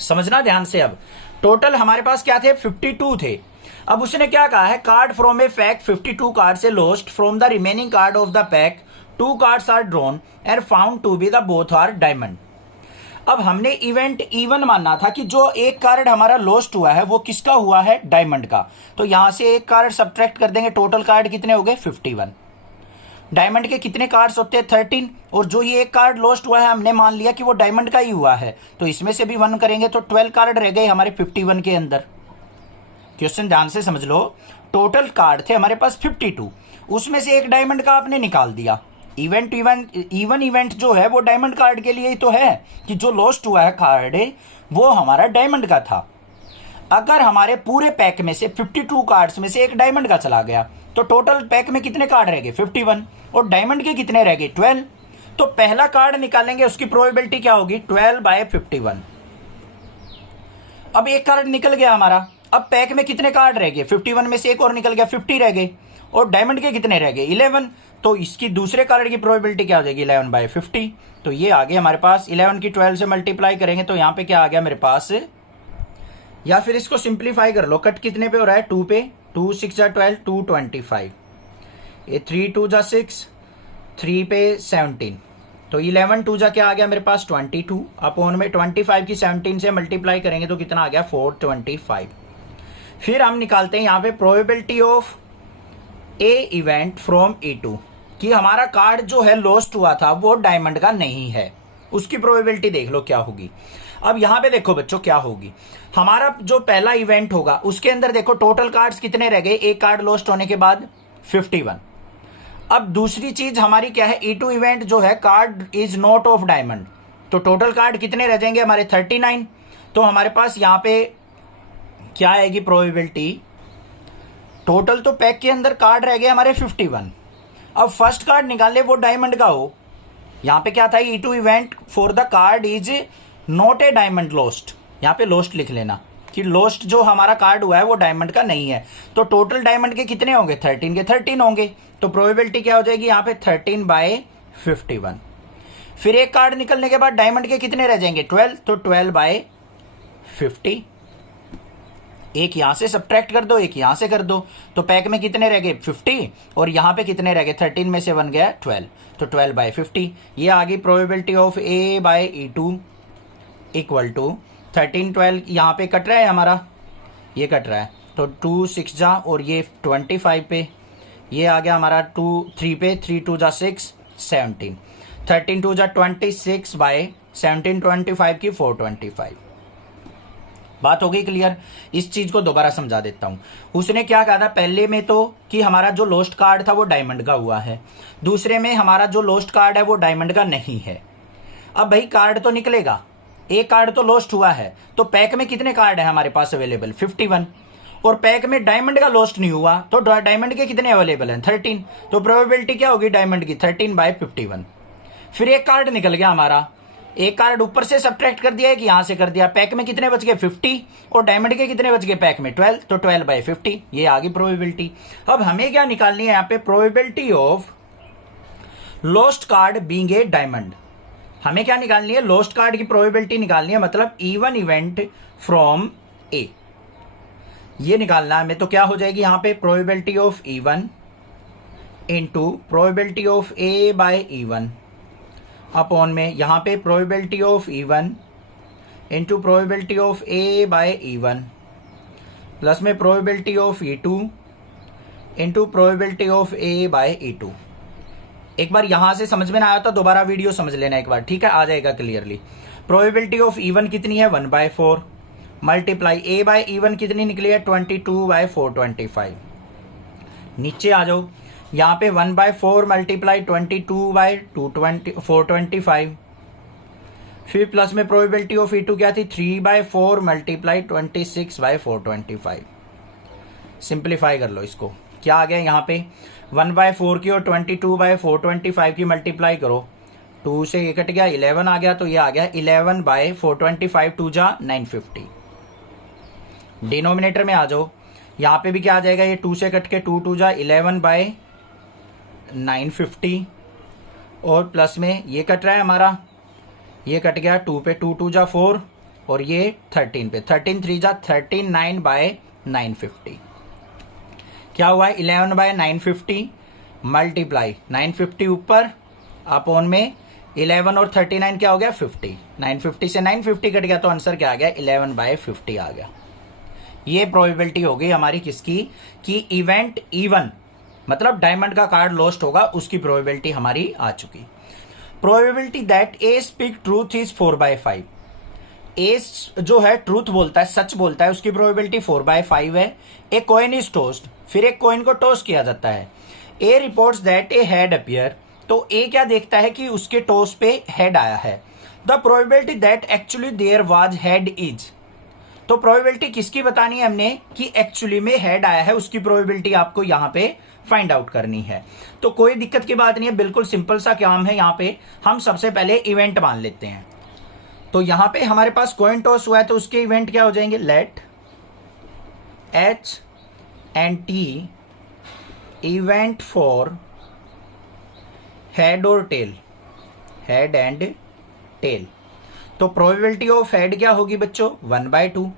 समझना ध्यान से। अब टोटल हमारे पास क्या थे, 52 थे। अब उसने क्या कहा है, card from a pack 52 card से lost from the remaining card of the pack 2 cards are drawn and found to be the both are diamond. अब हमने इवेंट इवन मानना था कि जो एक कार्ड हमारा लॉस्ट हुआ है वो किसका हुआ है, डायमंड का। तो यहां से एक कार्ड सब्ट्रैक्ट कर देंगे, टोटल कार्ड कितने हो गए, 51। डायमंड के कितने कार्ड्स होते हैं, 13। और जो ये एक कार्ड लॉस्ट हुआ है हमने मान लिया कि वो डायमंड का ही हुआ है, तो इसमें से भी 1 करेंगे तो 12 कार्ड रह गए हमारे 51 के अंदर। क्वेश्चन ध्यान से समझ लो। टोटल कार्ड थे हमारे पास 52, उसमें से एक डायमंड का आपने निकाल दिया। इवन इवेंट जो है वो डायमंड कार्ड के लिए ही तो है कि जो लॉस्ट हुआ है कार्ड वो हमारा डायमंड का था। अगर हमारे पूरे पैक में से 52 कार्ड्स में से एक डायमंड का चला गया तो टोटल पैक में कितने कार्ड रह गए, 51, और डायमंड के कितने रह गए, 12। तो पहला कार्ड निकालेंगे, उसकी प्रोबेबिलिटी क्या होगी, 12/51। अब एक कार्ड निकल गया हमारा, अब पैक में कितने कार्ड रह गए, 51 में से एक और निकल गया, 50 रह गए, और डायमंड के कितने रह गए, 11। तो इसकी दूसरे कार्ड की प्रोबेबिलिटी क्या हो जाएगी, 11/50। तो ये आ गया हमारे पास। 11 की 12 से मल्टीप्लाई करेंगे तो यहाँ पे क्या आ गया मेरे पास, या फिर इसको सिंप्लीफाई कर लो, कट कितने पे हो रहा है, 2 पे, 2 6 जा 12, 225, ये 3 2 जा 6, 3 पे 17, तो 11 2 जा क्या आ गया मेरे पास, 22 अपॉन में 25 की 17 से मल्टीप्लाई करेंगे तो कितना आ गया, 425। फिर हम निकालते हैं यहाँ पे probability of A event from E2 कि हमारा कार्ड जो है लॉस्ट हुआ था वो डायमंड का नहीं है, उसकी प्रोबेबिलिटी देख लो क्या होगी। अब यहां पे देखो बच्चों क्या होगी, हमारा जो पहला इवेंट होगा उसके अंदर देखो टोटल कार्ड्स कितने रह गए, एक कार्ड लॉस्ट होने के बाद 51। अब दूसरी चीज हमारी क्या है, E2 इवेंट जो है card is not of diamond, तो टोटल कार्ड कितने रह जाएंगे हमारे 39। तो हमारे पास यहां पे क्या आएगी प्रोबेबिलिटी, टोटल तो पैक के अंदर कार्ड रह गए हमारे 51। अब फर्स्ट कार्ड निकाले वो डायमंड का हो, यहां पे क्या था, E2 event for the card is not a diamond lost, यहां पे लॉस्ट लिख लेना कि लॉस्ट जो हमारा कार्ड हुआ है वो डायमंड का नहीं है। तो टोटल डायमंड के कितने होंगे, 13 के 13 होंगे, तो प्रोबेबिलिटी क्या हो जाएगी यहाँ पे 13/51। फिर एक कार्ड निकलने के बाद डायमंड के कितने रह जाएंगे, 12, तो 12/50। एक यहां से सब्ट्रैक्ट कर दो, एक यहां से कर दो, तो पैक में कितने रह गए, 50, और यहां पे कितने रह गए, 13 में से 1 गया 12, तो 12/50। ये आ गई probability of A/E2 equal to 13 12, यहां पे कट रहा है हमारा, ये कट रहा है, तो 2 6 जा और ये 25 पे, ये आ गया हमारा 2 3 पे, 3 2 जा 6 17, 13 2 जा 26 बाय 17 25 की 425। बात हो गई क्लियर। इस चीज को दोबारा समझा देता हूं। उसने क्या कहा था पहले में तो कि हमारा जो लोस्ट कार्ड था वो डायमंड का हुआ है, दूसरे में हमारा जो लोस्ट कार्ड है वो डायमंड का नहीं है। अब भाई कार्ड तो निकलेगा, एक कार्ड तो लॉस्ट हुआ है, तो पैक में कितने कार्ड है हमारे पास अवेलेबल 51, और पैक में डायमंड का लॉस्ट नहीं हुआ तो डायमंड के कितने अवेलेबल हैं 13, तो प्रोबेबिलिटी क्या होगी डायमंड की 13 बाय 51। फिर एक कार्ड निकल गया हमारा, एक कार्ड ऊपर से सब्ट्रैक्ट कर दिया है कि यहां से कर दिया, पैक में कितने बच गए 50 और डायमंड के कितने बच गए पैक में 12, तो 12 बाय 50, ये आ गई प्रोबेबिलिटी। अब हमें क्या निकालनी है यहाँ पे probability of lost card being a diamond. हमें क्या निकालनी है लॉस्ट कार्ड की प्रोबेबिलिटी निकालनी है, मतलब इवन इवेंट फ्रॉम ए, ये निकालना है हमें। तो क्या हो जाएगी यहां पे probability of even into probability of A by even upon में यहां पे probability of even into probability of A by even plus में probability of E2 into probability of A by E2। एक बार यहां से समझ में ना आया तो दोबारा वीडियो समझ लेना एक बार, ठीक है, आ जाएगा क्लियरली। प्रोबेबिलिटी ऑफ इवन कितनी है 1/4 मल्टीप्लाई ए बाय इवन कितनी निकली है 22/425। नीचे आ जाओ, यहां पे 1/4 मल्टीप्लाई 22/425, फिर प्लस में प्रोबेबिलिटी ऑफ E2 क्या थी 3/4 मल्टीप्लाई 26/425। सिंप्लीफाई कर लो इसको, क्या आ गया यहाँ पे 1/4 की और 22/425 की मल्टीप्लाई करो, 2 से ये कट गया 11 आ गया, तो ये आ गया 11/425, 2 जा 950। डिनोमिनेटर में आ जाओ, यहाँ पे भी क्या आ जाएगा, ये 2 से कट के 2 2 जा 11/950 और प्लस में ये कट रहा है हमारा, ये कट गया 2 पे, 2 2 जा 4 और ये 13 पे, 13 3 जा 39/950। क्या हुआ है 11/950 मल्टीप्लाई 950 ऊपर अपॉन में 11 और 39 क्या हो गया 50, 950 से 950 कट गया तो आंसर क्या आ गया 11/50 आ गया। ये प्रोबेबिलिटी हो गई हमारी किसकी कि इवेंट इवन मतलब डायमंड का कार्ड लॉस्ट होगा, उसकी प्रोबेबिलिटी हमारी आ चुकी। Probability that A speak truth is 4/5। ए जो है ट्रूथ बोलता है, सच बोलता है, उसकी प्रोबेबिलिटी 4/5 है। ए कॉइन इज टोस्ट, फिर एक कॉइन को टॉस किया जाता है। A reports that a head appear, तो ए क्या देखता है कि उसके टॉस पे हेड आया है। The probability that actually there was head is, तो प्रोबेबिलिटी किसकी बतानी है हमने कि एक्चुअली में हेड आया है, उसकी प्रोबेबिलिटी आपको यहां पे फाइंड आउट करनी है। तो कोई दिक्कत की बात नहीं है, बिल्कुल सिंपल सा काम है। यहां पे हम सबसे पहले इवेंट मान लेते हैं। तो यहां पे हमारे पास कॉइन टॉस हुआ है, तो उसके इवेंट क्या हो जाएंगे, let H and T event for head और टेल, हेड एंड टेल। तो प्रोबेबिलिटी ऑफ हेड क्या होगी बच्चों 1/2,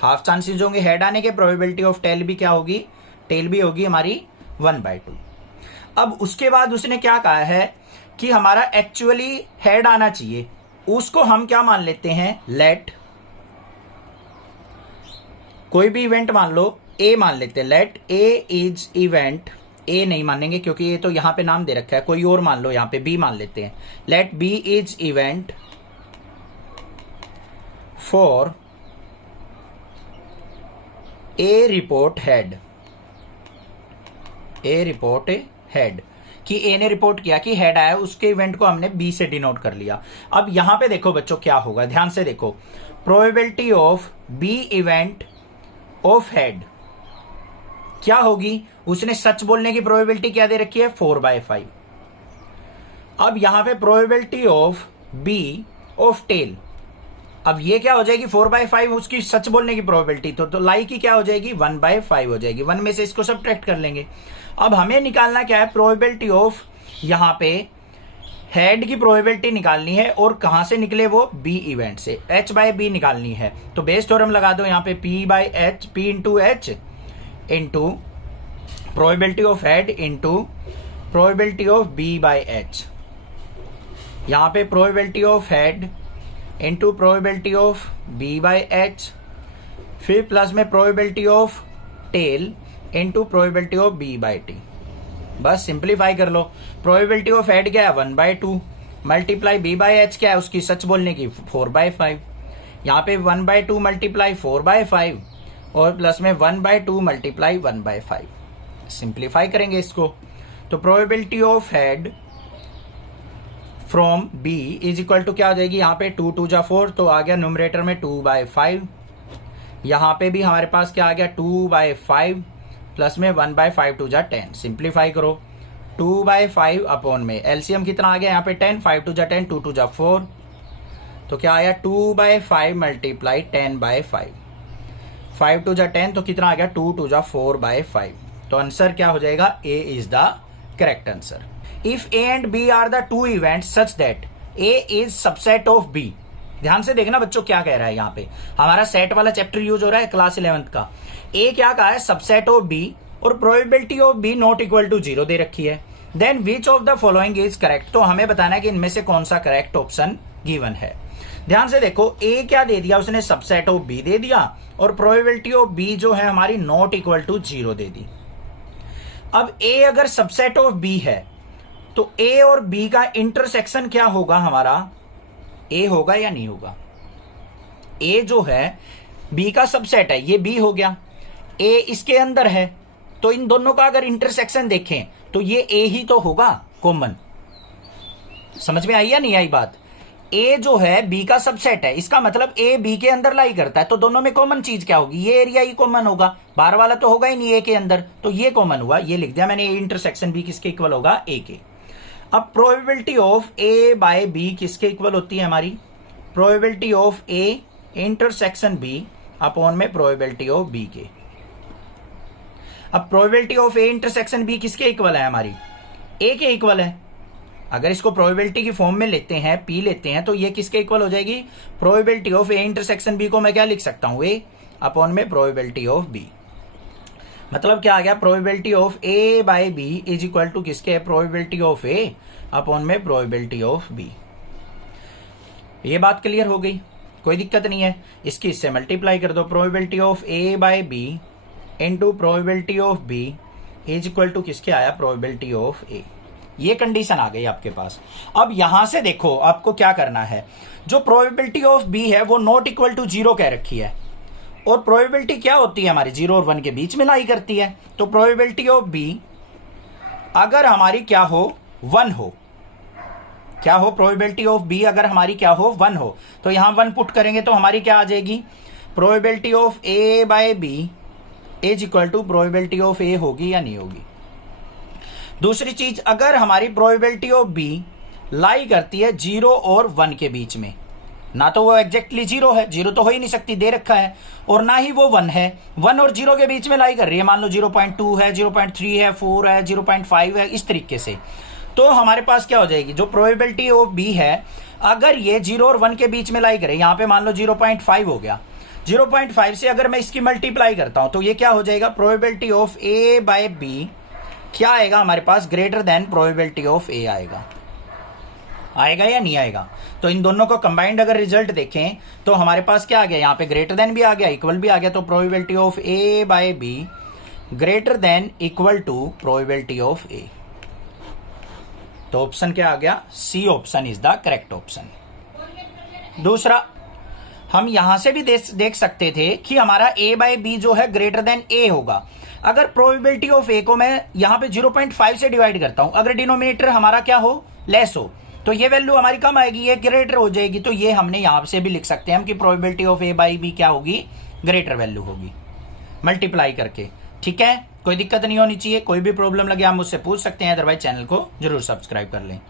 हाफ चांसेस होंगे हेड आने के, प्रोबेबिलिटी ऑफ टेल भी क्या होगी, टेल भी होगी हमारी 1/2। अब उसके बाद उसने क्या कहा है कि हमारा एक्चुअली हेड आना चाहिए, उसको हम क्या मान लेते हैं, लेट कोई भी इवेंट मान लो, ए मान लेते हैं, लेट ए इज इवेंट, ए नहीं मानेंगे क्योंकि ये तो यहां पे नाम दे रखा है, कोई और मान लो, यहां पे बी मान लेते हैं, let B is event for a report head, a report head, कि ए ने रिपोर्ट किया कि हेड आया, उसके इवेंट को हमने बी से डिनोट कर लिया। अब यहां पे देखो बच्चों क्या होगा, ध्यान से देखो, probability of B event of head क्या होगी, उसने सच बोलने की प्रोबेबिलिटी क्या दे रखी है 4/5। अब यहां पे probability of B of tail, अब ये क्या हो जाएगी 4/5 उसकी सच बोलने की प्रोबेबिलिटी, तो लाई की क्या हो जाएगी 1/5 हो जाएगी, 1 में से इसको सब्ट्रैक्ट कर लेंगे। अब हमें निकालना क्या है प्रोबेबिलिटी ऑफ, यहां पे हेड की प्रोबेबिलिटी निकालनी है और कहां से निकले वो बी इवेंट से, H/B निकालनी है। तो बेस थ्योरम लगा दो यहां पे P/H, P into H into probability of head into probability of B/H। यहां पे probability of head into probability of B/H, फिर प्लस में probability of tail into probability of B by T. बस simplify कर लो। प्रोबेबिलिटी ऑफ हेड क्या है 1/2 multiply B by H क्या है उसकी सच बोलने की 4/5। यहाँ पे 1/2 मल्टीप्लाई 4/5 और प्लस में 1/2 मल्टीप्लाई 1/5। सिंप्लीफाई करेंगे इसको तो probability of head from B is equal to क्या हो जाएगी, यहाँ पे 2 2 जा 4 तो आ गया न्यूमरेटर में 2/5। यहाँ पे भी हमारे पास क्या आ गया 2/5 प्लस में 1/5 2 जा 10। सिंप्लीफाई करो 2/5 अपॉन में एलसीएम कितना आ गया यहाँ पे 10, 5 2 जा 10, 2 2 जा 4 तो क्या आया 2/5 मल्टीप्लाई 10/5, 5 2 जा 10 तो कितना आ गया 2 2 जा 4/5। तो आंसर क्या हो जाएगा A is the correct answer. If A and B are the two event such that A is subset of B. ध्यान से देखना बच्चों क्या कह रहा है यहाँ पे, हमारा सेट वाला चैप्टर यूज हो रहा है क्लास 11th का। ए क्या कहा है सबसेट ऑफ बी और probability of B not equal to 0 दे रखी है। Then which of the following is correct, तो हमें बताना है कि इनमें से कौन सा करेक्ट ऑप्शन गिवन है। ध्यान से देखो ए क्या दे दिया उसने सबसेट ऑफ बी दे दिया और प्रोबेबिलिटी ऑफ बी जो है हमारी नॉट इक्वल टू 0 दे दी। अब ए अगर सबसेट ऑफ बी है तो ए और बी का इंटरसेक्शन क्या होगा हमारा, ए होगा या नहीं होगा। ए जो है बी का सबसेट है, ये बी हो गया, ए इसके अंदर है तो इन दोनों का अगर इंटरसेक्शन देखें तो ये ए ही तो होगा कॉमन। समझ में आई या नहीं आई बात। ए जो है बी का सबसेट है, इसका मतलब ए बी के अंदर लाई करता है तो दोनों में कॉमन चीज क्या होगी, ये एरिया ही कॉमन होगा, बाहर वाला तो होगा ही नहीं ए के अंदर, तो ये कॉमन हुआ, ये लिख दिया मैंने। ए इंटरसेक्शन बी किसके इक्वल होगा, ए के। अब probability of A by B किसके इक्वल होती है हमारी, probability of A intersection B upon में प्रोबेबिलिटी ऑफ बी के। अब probability of A intersection B किसके इक्वल है हमारी, ए के इक्वल है। अगर इसको प्रोबेबिलिटी की फॉर्म में लेते हैं, पी लेते हैं, तो ये किसके इक्वल हो जाएगी, probability of A intersection B को मैं क्या लिख सकता हूं, ए अपॉन में प्रोबेबिलिटी ऑफ बी। मतलब क्या आ गया, probability of A by B is equal to किसके, प्रोबेबिलिटी ऑफ ए अपॉन में प्रोबेबिलिटी ऑफ बी। ये बात क्लियर हो गई, कोई दिक्कत नहीं है। इसकी इससे मल्टीप्लाई कर दो, probability of A by B into probability of B is equal to किसके आया, प्रोबेबिलिटी ऑफ ए। ये कंडीशन आ गई आपके पास। अब यहां से देखो आपको क्या करना है, जो प्रोबेबिलिटी ऑफ बी है वो नॉट इक्वल टू 0 कह रखी है और प्रोबेबिलिटी क्या होती है हमारी 0 और 1 के बीच में लाई करती है। तो प्रोबेबिलिटी ऑफ बी अगर हमारी क्या हो 1 हो, क्या हो, प्रोबेबिलिटी ऑफ बी अगर हमारी क्या हो 1 हो, तो यहां 1 पुट करेंगे तो हमारी क्या आ जाएगी, probability of A by B is equal to probability of A होगी या नहीं होगी। दूसरी चीज, अगर हमारी प्रोबेबिलिटी ऑफ बी लाई करती है 0 और 1 के बीच में, ना तो वो एग्जैक्टली 0 है, 0 तो हो ही नहीं सकती, दे रखा है, और ना ही वो 1 है, 1 और 0 के बीच में लाई कर रही है, मान लो 0.2 है, 0.3 है, 4 है, 0.5 है, इस तरीके से। तो हमारे पास क्या हो जाएगी, जो प्रोबेबिलिटी ऑफ बी है अगर ये 0 और 1 के बीच में लाई करे, यहां पे मान लो 0.5 हो गया, 0.5 से अगर मैं इसकी मल्टीप्लाई करता हूं तो ये क्या हो जाएगा, probability of A by B क्या आएगा हमारे पास, greater than probability of A आएगा। आएगा या नहीं आएगा। तो इन दोनों को कंबाइंड अगर रिजल्ट देखें तो हमारे पास क्या आ गया, यहां पे ग्रेटर देन भी आ गया, इक्वल भी आ गया, तो probability of A by B greater than equal to probability of A. तो ऑप्शन क्या आ गया, C option is the correct option. दूसरा, हम यहां से भी देख सकते थे कि हमारा ए बाय बी जो है ग्रेटर देन ए होगा। अगर प्रोबेबिलिटी ऑफ ए को मैं यहां पे 0.5 से डिवाइड करता हूं, अगर डिनोमिनेटर हमारा क्या हो, लेस हो, तो ये वैल्यू हमारी कम आएगी, ये ग्रेटर हो जाएगी। तो ये हमने यहां से भी लिख सकते हैं हम कि probability of A by B क्या होगी, ग्रेटर वैल्यू होगी, मल्टीप्लाई करके। ठीक है, कोई दिक्कत नहीं होनी चाहिए। कोई भी प्रॉब्लम लगे आप मुझसे पूछ सकते हैं, अदरवाइज चैनल को जरूर सब्सक्राइब कर लें।